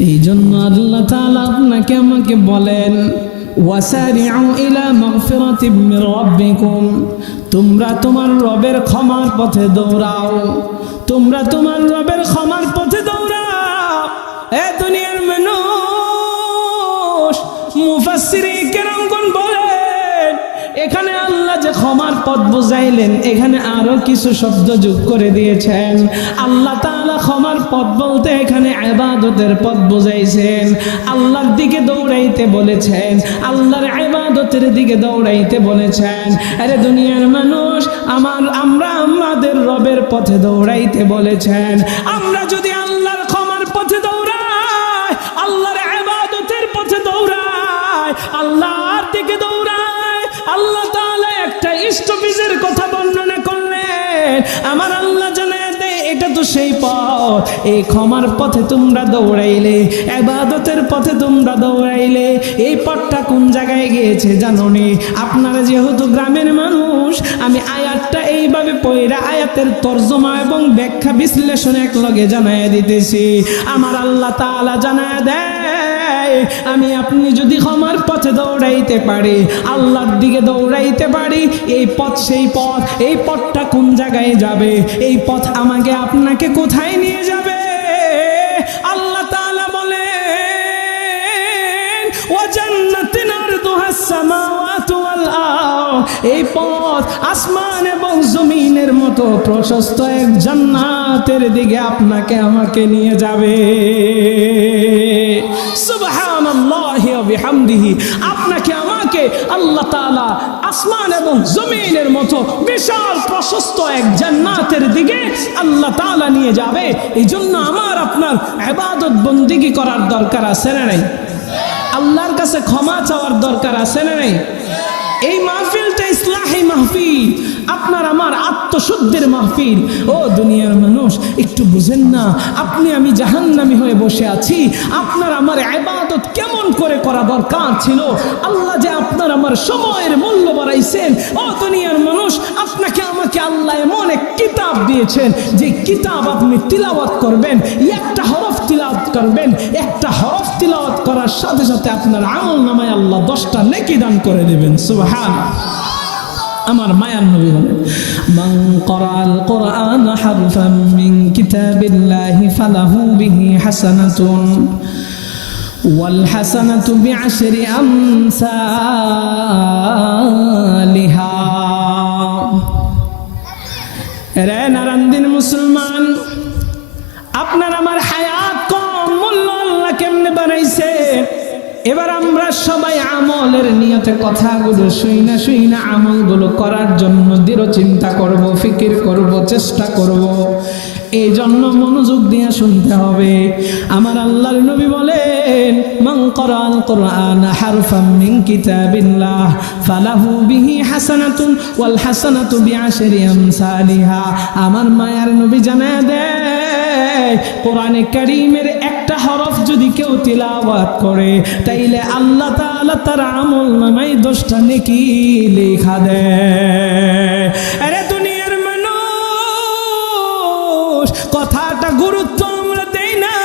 এই জন্য আল্লাহ তাআলা আপনাকে আমাকে বলেন, ওয়াসারিউ ইলা মাগফিরাতিম মির রাব্বিকুম, তোমরা তোমার রবের ক্ষমার পথে দৌড়াও, তোমরা তোমার রবের ক্ষমার পথে দৌড়াও। এ দুনিয়ার মানুষ, মুফাসসিরিন কেরামগণ বলে এখানে আল্লাহ যে ক্ষমার পথ বুঝাইলেন, এখানে আরো কিছু শব্দ যোগ করে দিয়েছেন। আল্লাহ তাআলা ক্ষমার পথ বলতে এখানে ইবাদতের পথ বুঝাইছেন। আল্লাহর দিকে দৌড়াইতে বলেছেন, আল্লাহর ইবাদতের দিকে দৌড়াইতে বলেছেন। আরে দুনিয়ার মানুষ, আমরা আমাদের রবের পথে দৌড়াইতে বলেছেন। আমরা যদি আল্লাহর ক্ষমার পথে দৌড়াই, আল্লাহর ইবাদতের পথে দৌড়াই, আল্লাহর দিকে দৌড়াই, আল্লাহ তাআলা একটা স্টপেজের কথা বর্ণনা করলেন। আমার আল্লাহ জানায় দেয়, এটা তো সেই পথ। এই ক্ষমার পথে তোমরা দৌড়াইলে, ইবাদতের পথে তোমরা দৌড়াইলে, এই পথটা কোন জায়গায় গিয়েছে জানো নি? আপনারা যেহেতু গ্রামের মানুষ, আমি আয়াতটা এইভাবে পড়া আয়াতের তরজমা এবং ব্যাখ্যা বিশ্লেষণ এক লগে জানায় দিতেছি। আমার আল্লাহ তাআলা জানায় দেয়, আমি আপনি যদি ক্ষমার পথে দৌড়াইতে পারি, আল্লাহর দিকে দৌড়াইতে পারি, এই পথ সেই পথ। এই পথটা কোন জায়গায় যাবে? এই পথ আমাকে আপনাকে কোথায় নিয়ে যাবে? আল্লাহ তাআলা বলেন, ওয়া জান্নাতিন আরদুহাস সামাওয়াতু ওয়াল আরদ। এই পথ আসমান এবং জমিনের মতো প্রশস্ত এক জান্নাতের দিকে আপনাকে আমাকে নিয়ে যাবে। সুবহানাল্লাহি ওয়া বিহামদিহি। আপনাকে আমাকে আল্লাহ তাআলা আসমান এবং জমিনের মতো বিশাল প্রশস্ত এক জান্নাতের দিকে আল্লাহ তাআলা নিয়ে যাবে। এই জন্য আমার আপনার ইবাদত বন্দেগী করার দরকার আছে না নাই? আল্লাহর কাছে ক্ষমা চাওয়ার দরকার আছে না নাই? এই মাহফিলটা ইসলাহি মাহফিল, আপনার আমার আত্মশুদ্ধির মাহফিল। ও দুনিয়ার মানুষ, একটু বুঝেন না, আপনি আমি জাহান্নামী হয়ে বসে আছি। আপনার আমার ইবাদত কেমন করে করা দরকার ছিল? আল্লাহ যে আপনার আমার সময়ের মূল্য বাড়াইছেন। ও দুনিয়ার মানুষ, আপনাকে আমাকে আল্লাহ এমন এক কিতাব দিয়েছেন, যে কিতাব আপনি তিলাওয়াত করবেন, একটা হরফ তিলাওয়াত করবেন, একটা হরফ তিলাওয়াত করার সাথে সাথে আপনার আমল নামায় আল্লাহ 10টা নেকি দান করে দেবেন। সুবহানাল্লাহ। আমার মায়ার নবী বলেন, মান ক্বরাআল কুরআন হারফান মিন কিতাবিল্লাহি ফালাহু বিহি হাসানাতুন ওয়াল হাসানাতু বিআশরি আমসালিহা। রে নারায়ণদিন মুসলমান, আপনার আমার হায়াত কম, মূল্য আল্লাহ কেমনে বানাইছে? এবার আমরা সবাই আমলের নিয়তে কথাগুলো শুই না আমলগুলো করার জন্য দৃঢ় চিন্তা করব, ফিকির করব, চেষ্টা করব। এই জন্য মনোযোগ দিয়ে শুনতে হবে। আমার আল্লাহর নবী বলেন, মান ক্বরাআল কুরআন হারফান মিন কিতাবিল্লাহ ফালাহু বিহি হাসানাতুন ওয়াল হাসানাতু বিআশরি আমসালিহা। আমার মায়ার নবী জানায় দেয়, কোরআনে কারীমের একটা হরফ যদি কেউ তিলাওয়াত করে, তাইলে আল্লাহ তাআলা তার আমল নামায় 10টা নেকি লেখা দেয়। আরে দুনিয়ার মানুষ, কথাটা গুরুত্ব আমরা দেই না।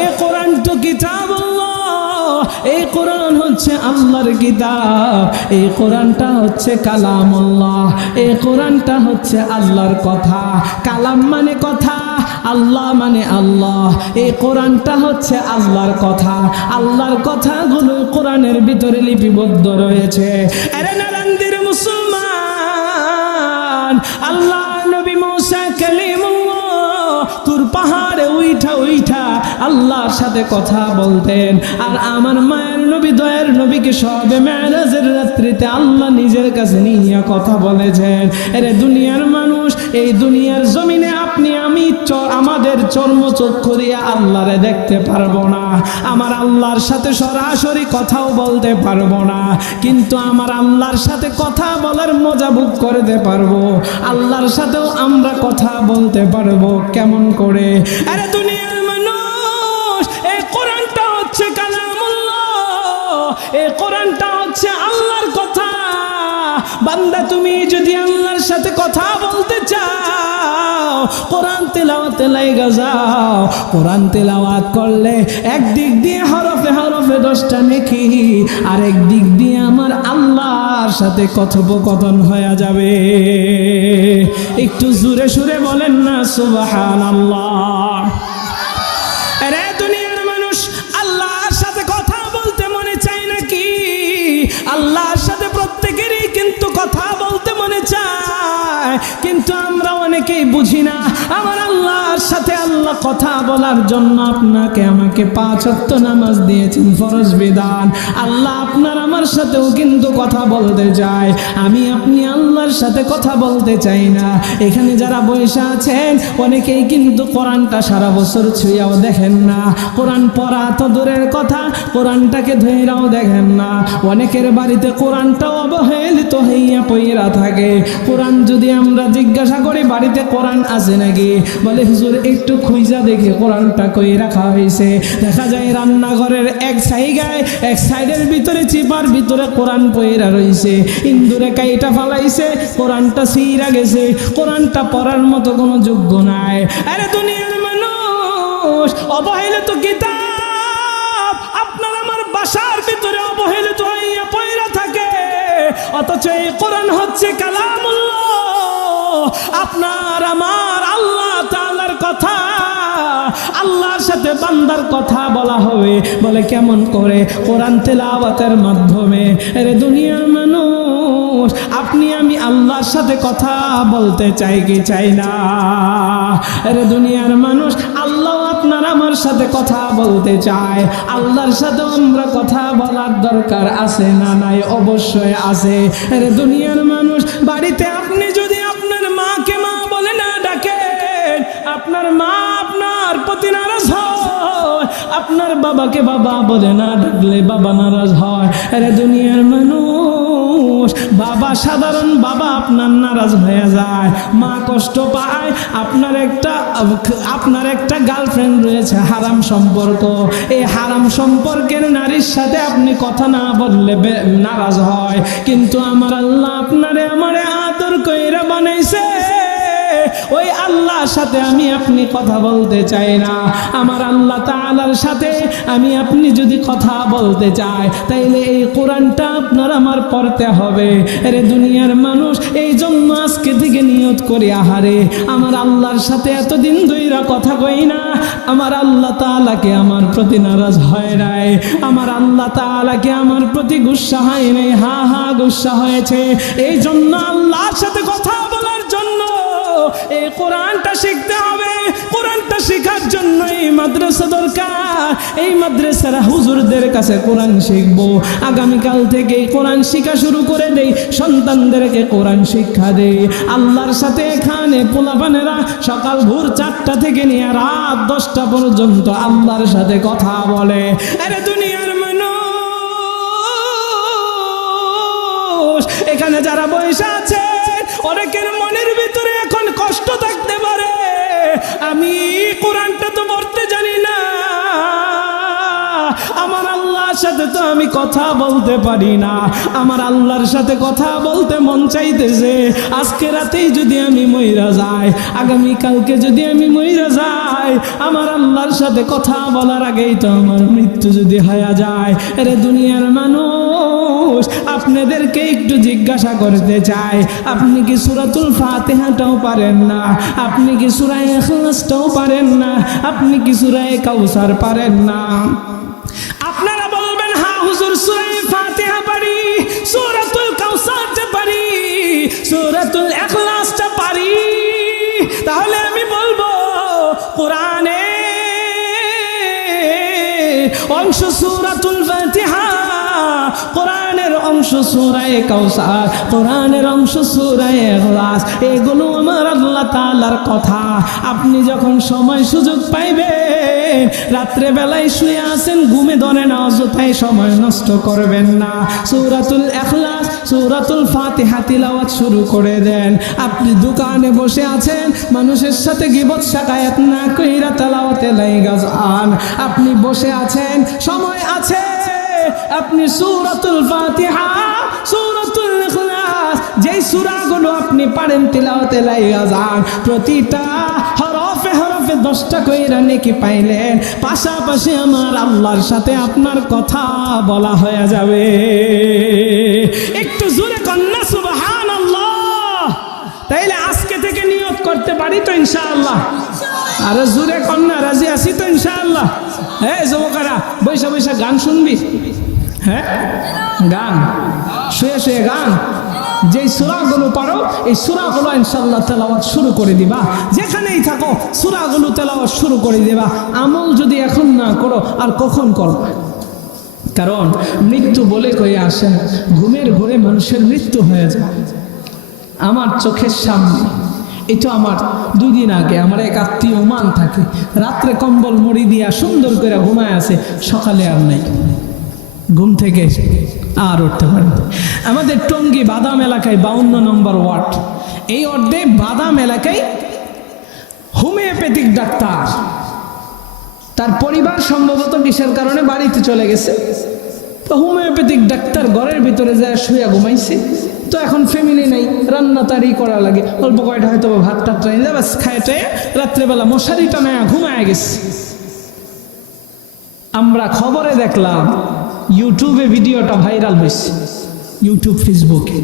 এই কোরআন তো কিতাব আল্লাহ, এই কোরআন হচ্ছে আল্লাহর কিতাব, এই কোরআনটা হচ্ছে কালামুল্লাহ, এই কোরআনটা হচ্ছে আল্লাহর কথা। কালাম মানে কথা, আল্লাহ মানে আল্লাহ। এই কোরআনটা হচ্ছে আল্লাহর কথা, আল্লাহর কথাগুলো কোরআনের ভিতরে লিপিবদ্ধ রয়েছে। আরে নারায়ণদের মুসলমান, আল্লাহ নবী মুসা কালিমুল্লাহ তুর পাহাড়ে উঠা আল্লাহর সাথে কথা বলতেন। আর আমার মায়ের নবী, দয়ার নবীকে সবে মেরাজের রাত্রিতে আল্লাহ নিজের কাছে নিয়ে কথা বলেছেন। আরে দুনিয়ার মানুষ, এই দুনিয়ার জমিনে আপনি আমি আমাদের চর্মচক্ষু দিয়ে আল্লাহরে দেখতে পারবো না, আমার আল্লাহর সাথে সরাসরি কথাও বলতে পারবো না, কিন্তু আমার আল্লাহর সাথে কথা বলার মজা ভোগ করতে পারবো। আল্লাহর সাথেও আমরা কথা বলতে পারবো। কেমন করে? আরে দুনিয়ার মানুষ, এই কোরআনটা হচ্ছে কালামুল্লাহ, এই কোরআনটা হচ্ছে আল্লাহর কথা। বান্দা, তুমি যদি আল্লাহর সাথে কথা বলতে চাও, কোরআন তেলাওয়াতে লাগা যাও। কোরআন তেলাওয়াত করলে একদিক দিয়ে হরফে হরফে 10টা নেকি, আর একদিক দিয়ে আমার আল্লাহর সাথে কথোপকথন হয়ে যাবে। একটু জোরে সুরে বলেন না সুবহানাল্লাহ। আরে দুনিয়ার মানুষ, আল্লাহর সাথে কথা বলতে মনে চায় নাকি? আল্লাহর সাথে বুঝি না। আমার আল্লাহর সাথে আল্লাহ কথা বলার জন্য আপনাকে আমাকে 5 ওয়াক্ত নামাজ দিয়েছেন, ফরজ বিধান। আল্লাহ আপনার আমার সাথেও কিন্তু কথা বলতে চায়। আমি আপনি আল্লাহর সাথে কথা বলতে চাই না। এখানে যারা বসে আছেন অনেকেই কিন্তু কোরআনটা সারা বছর ছুঁয়াও দেখেন না। কোরআন পড়া তো দূরের কথা, কোরআনটাকে ধৈরাও দেখেন না। অনেকের বাড়িতে কোরআনটাও অবহেলিত হইয়া পইরা থাকে। কোরআন যদি আমরা জিজ্ঞাসা করি বাড়িতে কোরআন আছে নাকি, বলে হুজুর একটু খুঁজা দেখে কোরআনটা কই রাখা হয়েছে। দেখা যায় রান্নাঘরের এক সাইডের ভিতরে চিপার ভিতরে কোরআন পইরা রয়েছে, ইন্দুরে কাইটা ফালাইছে, কোরআনটা ছিঁড়া গেছে, কোরআনটা পড়ার মতো কোনো যোগ্য নাই। আরে দুনিয়ার মানুষ, অবহেলিত কিতাব আপনার আমার বাসার ভিতরে অবহেলিত হইয়া পইরা থাকে, অথচ এই কোরআন হচ্ছে কালামুল্লাহ, আপনার আমার আল্লাহ তাআলার কথা। আল্লাহর সাথে বান্দার কথা বলা হবে, বলে কেমন করে? কোরআন তেলাওয়াতের মাধ্যমে। আরে দুনিয়ার মানুষ, আপনি আমি আল্লাহর সাথে কথা বলতে চাই কি চাই না? আরে দুনিয়ার মানুষ, আল্লাহ আপনার আমার সাথে কথা বলতে চায়। আল্লাহর সাথে আমরা কথা বলার দরকার আছে না নাই? অবশ্যই আছে। আরে দুনিয়ার মানুষ, বাড়িতে আপনি যদি আপনার মাকে মা বলে না ডাকেন, আপনার মা আপনার প্রতি নারাজ হয়। আপনার বাবাকে বাবা বলে না ডাকলে বাবা নারাজ হয়। আরে দুনিয়ার মানুষ, বাবা সাধারণ বাবা আপনার নারাজ হয়ে যায়, মা কষ্ট পায়। আপনার একটা গার্লফ্রেন্ড রয়েছে, হারাম সম্পর্ক। এই হারাম সম্পর্কের নারীর সাথে আপনি কথা না বললে নারাজ হয়। কিন্তু আমার আল্লাহ আপনারে আমারে আদর কইরা বানাইছে, ওই আল্লাহর সাথে আমি আপনি কথা বলতে চাই না। আমার আল্লাহ তাআলার সাথে আমি আপনি যদি কথা বলতে চাই, তাইলে এই কোরআনটা আপনার আমার পড়তে হবে। আরে দুনিয়ার মানুষ, এই জন্য আজকে থেকে নিয়ত করি, আহারে আমার আল্লাহর সাথে এতদিন ধইরা কথা কই না, আমার আল্লাহ তাআলাকে আমার প্রতি নারাজ হয় নাই, আমার আল্লাহ তাআলাকে আমার প্রতি গুসা হয় নাই, হা হা গুসা হয়েছে। এই জন্য আল্লাহর সাথে কথা বলার জন্য এই কোরআনটা শিখতে হবে। কোরআনটা শেখার জন্য এই মাদ্রাসা দরকার। এই মাদ্রাসার হুজুরদের কাছে কোরআন শিখবো। আগামীকাল থেকে কোরআন শিখা শুরু করে দেই, সন্তানদেরকে কোরআন শিক্ষা দেই। আল্লাহর সাথে এখানে পোলাপানেরা সকাল ভোর 4টা থেকে নিয়ে রাত 10টা পর্যন্ত আল্লাহর সাথে কথা বলে। আরে দুনিয়ার মানুষ, এখানে যারা বসে আছে অনেকের মনের ভিতরে এখন কষ্ট থাকতে পারে, আমি কোরআনটা তো পড়তে জানি না, আমার আল্লাহর সাথে তো আমি কথা বলতে পারি না। আমার আল্লাহর সাথে কথা বলতে মন চাইতেছে। আজকে রাতেই যদি আমি মইরা যাই, আগামী কালকে যদি আমি মইরা যাই, আমার আল্লাহর সাথে কথা বলার আগেই তো আমার মৃত্যু যদি হয়ে যায়। আরে দুনিয়ার মানুষ, আপনাদেরকে একটু জিজ্ঞাসা করতে চাই, আপনি কি সূরাতুল ফাতিহাটাও পারেন না? আপনি কি সূরা ইখলাসটাও পারেন না? আপনি কি সূরা কাউসার পারেন না? আপনারা বলবেন, হ্যাঁ হুজুর, সূরা ফাতিহা পারি, সূরাতুল কাউসারটা পারি, সূরাতুল ইখলাসটা পারি। তাহলে আমি বলবো, কোরআনে অংশ সূরাতুল ফাতিহা, কোরআনের অংশ সূরা কাউসার, কোরআনের অংশ সূরা ইখলাস, এগুলো আমার আল্লাহ তাআলার কথা। আপনি যখন সময় সুযোগ পাইবেন, রাত্রে বেলায় শুয়ে আছেন, ঘুমে ধরে না, অযথায় সময় নষ্ট করবেন না। সূরাতুল ইখলাস, সূরাতুল ফাতিহা তিলাওয়াত শুরু করে দেন। আপনি দোকানে বসে আছেন, মানুষের সাথে গীবত শাকায়াত না কইরা তেলাওয়াতে লাইগা যান। আপনি বসে আছেন, সময় আছে, আপনি সূরাতুল ফাতিহা, সূরাতুল ইখলাস, যেই সূরাগুলো আপনি পারেন তিলাওয়াতে লাইগা যান। প্রতিটা হরফে হরফে 10টা কইরা নেকি পাইলেন। পাশাপাশি আমার আল্লাহর সাথে আপনার কথা বলা হয়ে যাবে। একটু জোরে কন্যা সুবহানাল্লাহ। তাইলে আজকে থেকে নিয়ত করতে পারি তো ইনশাআল্লাহ? আরে জোরে কন্যা, রাজি আছি তো ইনশাআল্লাহ? হ্যাঁ যুবকেরা, বৈশা বৈশা গান শুনবি? হ্যাঁ গান, শুয়ে শুয়ে গান, যেই সূরাগুলো পারো এই সূরাগুলো ইনশাআল্লাহ তেলাওয়াত শুরু করে দিবা, যেখানেই থাকো সূরাগুলো তেলাওয়াত শুরু করে দিবা। আমল যদি এখন না করো আর কখন করবে? কারণ মৃত্যু বলে কয়ে আসেন, ঘুমের ঘোরে মানুষের মৃত্যু হয়ে যায়। আমার চোখের সামনে, এটা আমার 2 দিন আগে আমার এক আত্মীয় ওমান থাকে, রাত্রে কম্বল মুড়ি দিয়া সুন্দর করে ঘুমায় আছে, সকালে আর নাই, ঘুম থেকে আর উঠতে পারে না। আমাদের টঙ্গী বাদাম এলাকায় 52 নম্বর ওয়ার্ড, এই ওয়ার্ডে বাদাম এলাকায় হোমিওপ্যাথিক ডাক্তার, তার পরিবার সম্ভবত বিষের কারণে বাড়িতে চলে গেছে। তো হোমিওপ্যাথিক ডাক্তার ঘরের ভিতরে যায় শুয়ে ঘুমাইছে। তো এখন ফ্যামিলি নাই, রান্না তাড়ি করা লাগে, অল্প কয়টা হয়তো ভাত টাত রাই যায়, বাস খাইতে রাত্রেবেলা মশারি টানায় ঘুমায় গেছে। আমরা খবরে দেখলাম, ইউটিউবে ভিডিওটা ভাইরাল হয়েছে, ইউটিউব ফেসবুকে।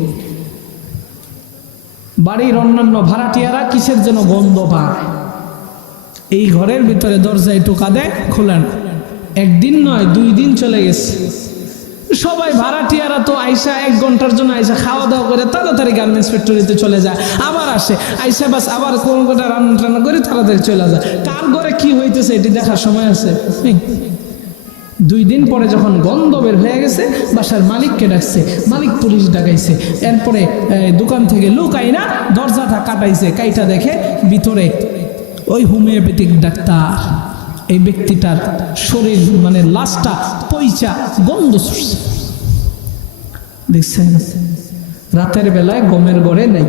বাড়ির অন্যান্য ভাড়াটিয়ারা কিসের যেন গন্ধ পায়, এই ঘরের ভিতরে দরজায় টোকা দেয়, খোলেন। 1 দিন নয় 2 দিন চলে গেছে। সবাই ভাড়াটিয়ারা তো আইসা 1 ঘন্টার জন্য আইসা খাওয়া দাওয়া করে তাড়াতাড়ি গার্মেন্টস ফ্যাক্টরিতে চলে যায়, আবার আসে, আইসা বাস আবার কোন কোটা রান্না টান্না করে তাড়াতাড়ি চলে যায়। কার ঘরে কি হইতেছে এটি দেখার সময় আছে? 2 দিন পরে যখন গন্ধ বের হয়ে গেছে, বাসার মালিককে ডাকছে, মালিক পুলিশ ডাকাইছে। এরপরে দোকান থেকে লোক আইনা দরজাটা কাটাইছে, কাইটা দেখে ভিতরে ওই হোমিওপ্যাথিক ডাক্তার, এই ব্যক্তিটার শরীর মানে লাশটা পয়চা গন্ধ ছুটছে। দেখছেন, রাতের বেলায় গমের ঘরে নেই।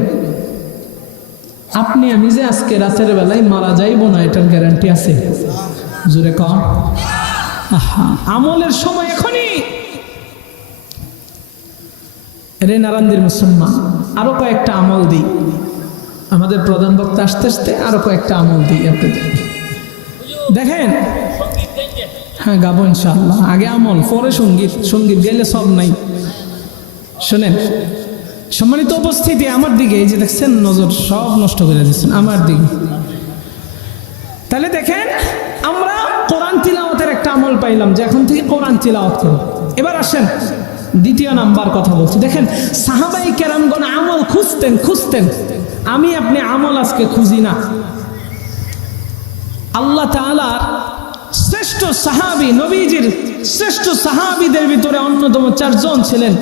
আপনি আমি যে আজকে রাতের বেলায় মারা যাইব না, এটার গ্যারান্টি আছে? জোরে কম। আমলের সময় এখনই। রে নারান্দির মুসলমান, আরো কয়েকটা আমল দিই, আমাদের প্রধান বক্তা আসতে আসতে আরো কয়েকটা আমল দিই আপনাদের। দেখেন, হ্যাঁ গাবো ইনশাআল্লাহ, আগে আমল পরে সঙ্গীত, সঙ্গীত গেলে সব নাই। শোনেন সম্মানিত উপস্থিতি, আমার দিকে এই যে দেখছেন নজর সব নষ্ট করে দিচ্ছেন আমার দিকে। তাহলে দেখেন, আমরা কোরআন তিলাওয়াতের একটা আমল পাইলাম যে এখন থেকে কোরআন তিলাওয়াত করব। এবার আসেন দ্বিতীয় নাম্বার কথা বলছি। দেখেন, সাহাবাই কেরামগণ আমল খুঁজতেন। আমি আপনি আমল আজকে খুঁজি না। আল্লাহ তাআলার শ্রেষ্ঠ সাহাবী, নবীজির শ্রেষ্ঠ সাহাবীদের ভিতরে অন্যতম 4 জন ছিলেন,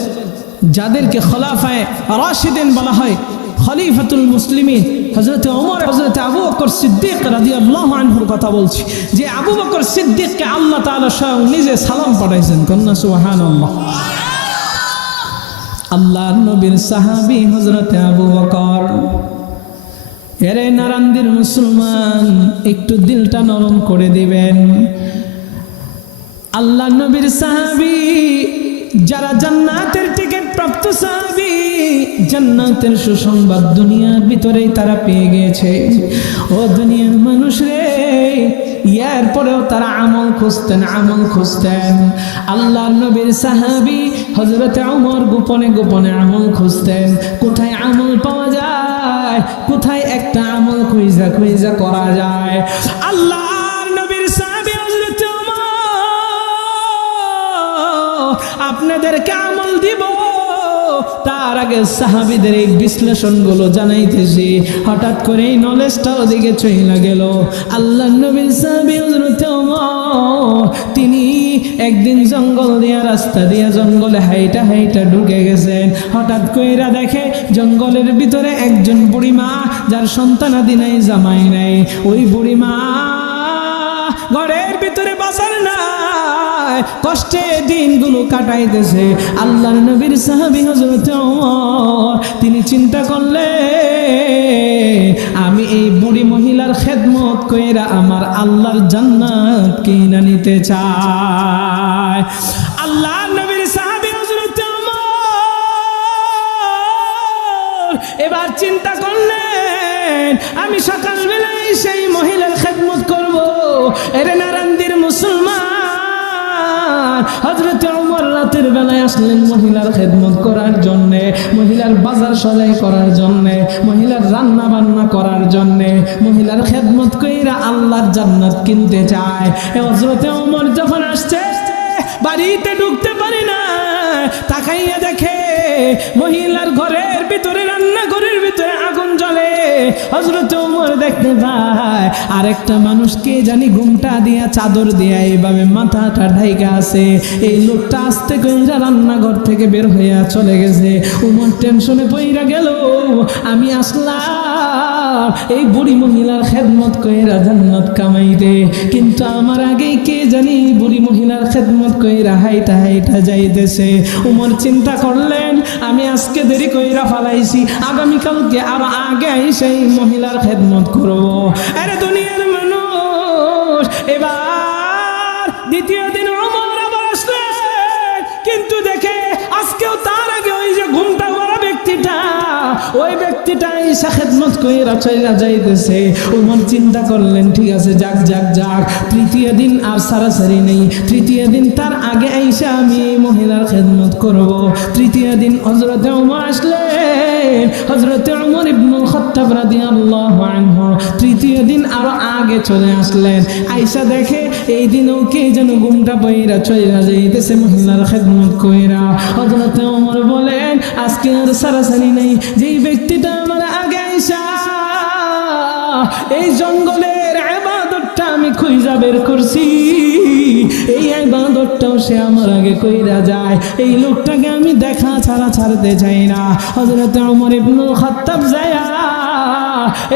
যাদেরকে খলাফায়ে রাশিদিন বলা হয়, খলিফাতুল মুসলিমিন হযরত ওমর, হযরত আবু বকর সিদ্দিক রাদিয়াল্লাহু আনহুর কথা বলছি, যে আবু বকর সিদ্দিককে আল্লাহ তাআলা স্বয়ং নিজে সালাম পাঠাইছেন। কন্যা সুবহানাল্লাহ। আল্লাহর নবীর সাহাবী হযরত আবু বকর। এরে নারান্দির মুসলমান, একটু দিলটা নরম করে দিবেন। আল্লাহ নবীর সাহাবী, যারা জান্নাতের টিকিট প্রাপ্ত সাহাবী, জান্নাতের সুসংবাদ দুনিয়ার ভিতরেই তারা পেয়ে গেছে। ও দুনিয়ার মানুষ রে, এরপরেও তারা আমল খুঁজতেন। আল্লাহ নবীর সাহাবী হযরত ওমর গোপনে গোপনে আমল খুঁজতেন। কোথায় আমল পাওয়া যায়, কোথায় একটা আমল খুঁজা করা যায়। আল্লাহর নবীর সাহাবী হযরত ওমর আপনাদেরকে আমল দিব, তার আগে সাহাবীদের এই বিশ্লেষণগুলো জানাইতেছি। হঠাৎ করে এই নলেজটা ওদিকে চলে গেল। আল্লাহর নবীর সাহাবী হযরত ওমর, তিনি একদিন জঙ্গল দিয়া, রাস্তা দিয়া জঙ্গলে হাইটা ঢুকে গেছেন। হঠাৎ কইরা দেখে জঙ্গলের ভিতরে একজন বুড়িমা, যার সন্তানাদি নাই, জামাই নাই। ওই বুড়িমা ঘরের ভিতরে বাসার নাই, কষ্টে দিনগুলো কাটাইতেছে। আল্লাহর নবীর সাহাবী হযরত ওমর, তিনি চিন্তা করলেন, আমি এই বুড়ি মহিলার খেদমত কইরা আমার আল্লাহর জান্নাত কিনা নিতে চাই। আল্লাহর নবীর সাহাবী হযরত ওমর এবার চিন্তা করলেন, আমি সকালবেলায় সেই মহিলার খেদমত করব। এরে নারান্দির মুসলমান, হযরত ওমর রাতের বেলায় আসলেন মহিলার খেদমত করার জন্য, মহিলার বাজার সদাই করার জন্য, মহিলার রান্না বান্না করার জন্য, মহিলার খেদমত কইরা আল্লাহর জান্নাত কিনতে চায়। হযরত ওমর যখন আসছে, বাড়িতে ঢুকতে পারি না, তাকাইয়া দেখে মহিলার ঘরের ভিতরে রান্নাঘরের ভিতরে আগুন জ্বলে। হযরত ওমর দেখতে পায় আরেকটা মানুষ কে জানি ঘুমটা দিয়া চাদর দিয়া এইভাবে মাথাটা ঢাইকা আছে। এই লোকটা আস্তে কইরা রান্নাঘর থেকে বের হইয়া চলে গেছে। ওমর টেনশনে পইরা গেল, আমি আসলাম এই বুড়ি মহিলার খেদমত কইরা জান্নাত কামাইতে, কিন্তু আমার আগেই কে জানি বুড়ি মহিলার খেদমত কইরা হাইটা হাইটা যাইতেছে। ওমর চিন্তা করলেন, আমি আজকে দেরি কইরা ফালাইছি, আগামীকালকে আরো আগে সেই মহিলার খেদমত করব। আরে দুনিয়ার মানুষ, এবার দ্বিতীয় দিন ওমর আবার আসলেন, কিন্তু দেখে আজকেও তার আগে ওই যে ঘুমটা ভরা ব্যক্তিটা, ওই ব্যক্তিটা ঈশা খেদমত কইরা চইলা যাইতেছে। ওমর চিন্তা করলেন, ঠিক আছে, যাক যাক যাক, তৃতীয় দিন আর সারাসারি নেই, তৃতীয় দিন তার আগে আইসা আমি এই মহিলার খেদমত করব। তৃতীয় দিন হযরতে ওমর আসলেন, হযরতে ওমর ইবনুল খাত্তাব রাদিয়াল্লাহু আনহু তৃতীয় দিন আরো আগে চলে আসলেন। আইসা দেখে এই দিনও কে যেন ঘুমটা পইরা চইলা যাইতেছে মহিলার খেদমত কইরা। হযরতে ওমর বলেন, আজকে আর সারাসারি নেই, যেই ব্যক্তিটা আমার আগে আইসা এই জঙ্গলের ইবাদতটা আমি খুঁজা বের করছি, এই ইবাদতটাও সে আমার আগে কইরা যায়, এই লোকটাকে আমি দেখা ছাড়া ছাড়তে চাই না। হযরত ওমর ইবনুল খাত্তাব যায়া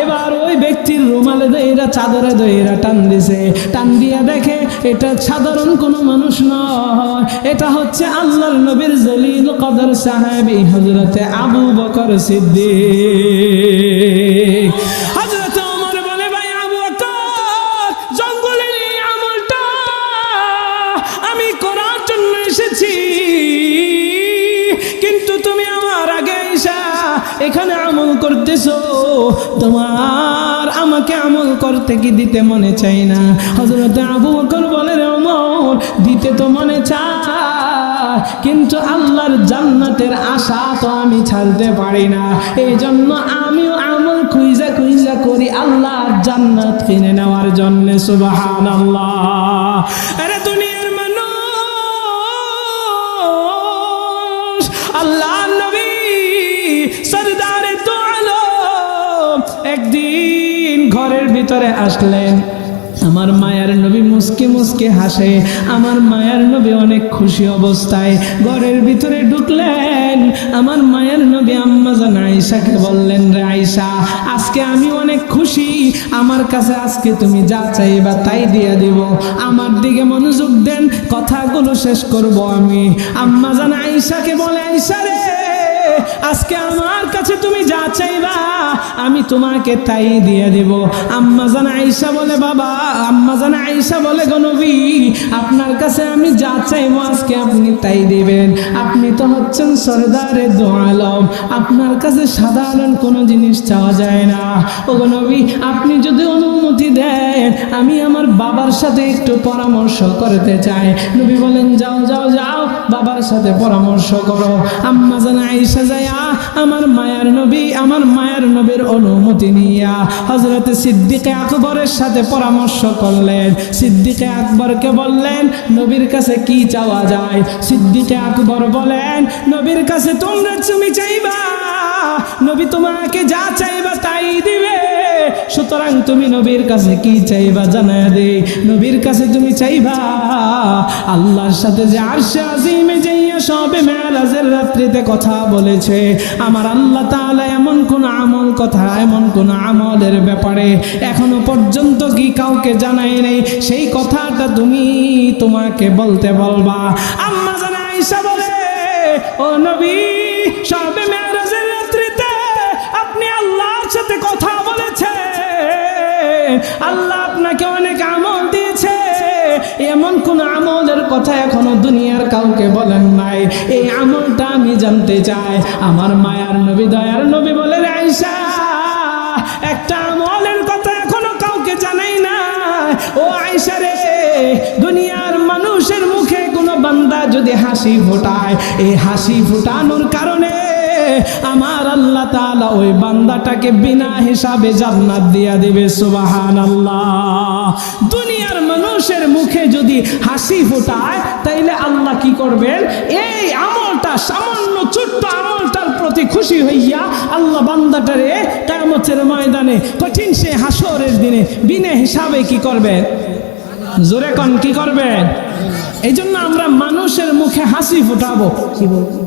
এবার ওই ব্যক্তির রুমালে দইরা চাদরে দইরা টান দিছে। টান দিয়া দেখে এটা সাধারণ কোনো মানুষ নয়, এটা হচ্ছে আল্লাহর নবীর জলিল কদর সাহাবী হযরতে আবু বকর সিদ্দিক। হযরত ওমর বলে, ভাই আবু বকর, জঙ্গলের এই আমলটা আমি করার জন্য এসেছি, কিন্তু তুমি আমার আগে এসা এখানে আমল করতেছো, তোমার আমাকে আমল করতে কি দিতে মনে চাই না? হযরত আবু বকর বলে, রে ওমর, দিতে তো মনে চায়, কিন্তু আল্লাহর জান্নাতের আশা তো আমি ছাড়তে পারি না, এই জন্য আমিও আমল খুঁজা খুঁজা করি আল্লাহর জান্নাত কিনে নেওয়ার জন্য। সুবহানাল্লাহ। আরে দুনিয়ার মানুষ, আল্লাহর নবী সরদারে দু আলম একদিন ঘরের ভিতরে আসলেন। আমার মায়ার নবী মুস্কি মুস্কি হাসে, আমার মায়ার নবী অনেক খুশি অবস্থায় ঘরের ভিতরে ঢুকলেন। আমার মায়ার নবী আম্মা জান আয়েশাকে বললেন, রে আয়েশা, আজকে আমি অনেক খুশি, আমার কাছে আজকে তুমি যা চাইবা তাই দিয়ে দিব। আমার দিকে মনোযোগ দেন, কথাগুলো শেষ করব আমি। আম্মা জান আয়েশাকে বলে, আয়েশা রে, আজকে আমার কাছে তুমি যা চাইবা আমি তোমাকে তাই দিয়ে দেব। আম্মা জান আয়েশা বলে, বাবা, আম্মা জান আয়েশা বলে, গো নবী, আপনার কাছে আমি যা চাইবো আজকে আপনি তাই দিবেন, আপনি তো হচ্ছেন সরদারে দু আলম, আপনার কাছে সাধারণ কোনো জিনিস চাওয়া যায় না। ও গো নবী, আপনি যদি অনুমতি দেন আমি আমার বাবার সাথে একটু পরামর্শ করতে চাই। নবী বলেন, যাও যাও যাও, বাবার সাথে পরামর্শ করো। আম্মা জান আয়েশা যায়া আমার মায়ার নবীর অনুমতি নিয়া হযরতে সিদ্দিকে আকবরের সাথে পরামর্শ করলেন। সিদ্দিকে আকবরকে বললেন, নবীর কাছে কি চাওয়া যায়? সিদ্দিকে আকবর বলেন, নবীর কাছে তুমি চাইবা, নবী তোমাকে যা চাইবা তাই দিবে, সুতরাং তুমি নবীর কাছে কি চাইবা জানায়া দে। নবীর কাছে তুমি চাইবা আল্লাহর সাথে যে আরশে আজিমে যাইয়া সবে মেরাজের রাত্রিতে কথা বলেছে, আমার আল্লাহ তাআলা এমন কোন আমল কথা, এমন কোন আমলের ব্যাপারে এখনো পর্যন্ত কি কাউকে জানাই নাই, সেই কথাটা তুমি তোমাকে বলতে বলবা। আম্মা জান আয়েশা বলে, ও নবী, সবে মেরাজের রাত্রিতে আপনি আল্লাহর সাথে কথা বলেছেন, আল্লাহ আপনাকে অনেক আমল দিয়েছে, এমন কোন আমলের কথা এখনো দুনিয়ার কাউকে বলেন নাই, এই আমলটা আমি জানতে চাই। আমার মায়ার নবী, দয়ার নবী বলে, আয়েশা, একটা আমলের কথা এখনো কাউকে জানাই না। ও আয়েশা রে, দুনিয়ার মানুষের মুখে কোনো বান্দা যদি হাসি ফোটায়, এই হাসি ফোটানোর কারণে আমার আল্লাহ তাআলা ওই বান্দাটাকে বিনা হিসাবে জান্নাত দিয়া দিবে। সুবহানাল্লাহ। দুনিয়ার মানুষের মুখে যদি হাসি ফোটায় তাইলে আল্লাহ কি করবেন? এই আমলটা, সামান্য ছোট্ট আমলটার প্রতি প্রতি খুশি হইয়া আল্লাহ বান্দাটারে কিয়ামতের ময়দানে কঠিন সে হাসরের দিনে বিনা হিসাবে কি করবে? জোরে কোন কি করবে? এই জন্য আমরা মানুষের মুখে হাসি ফোটাবো। কি বলবো?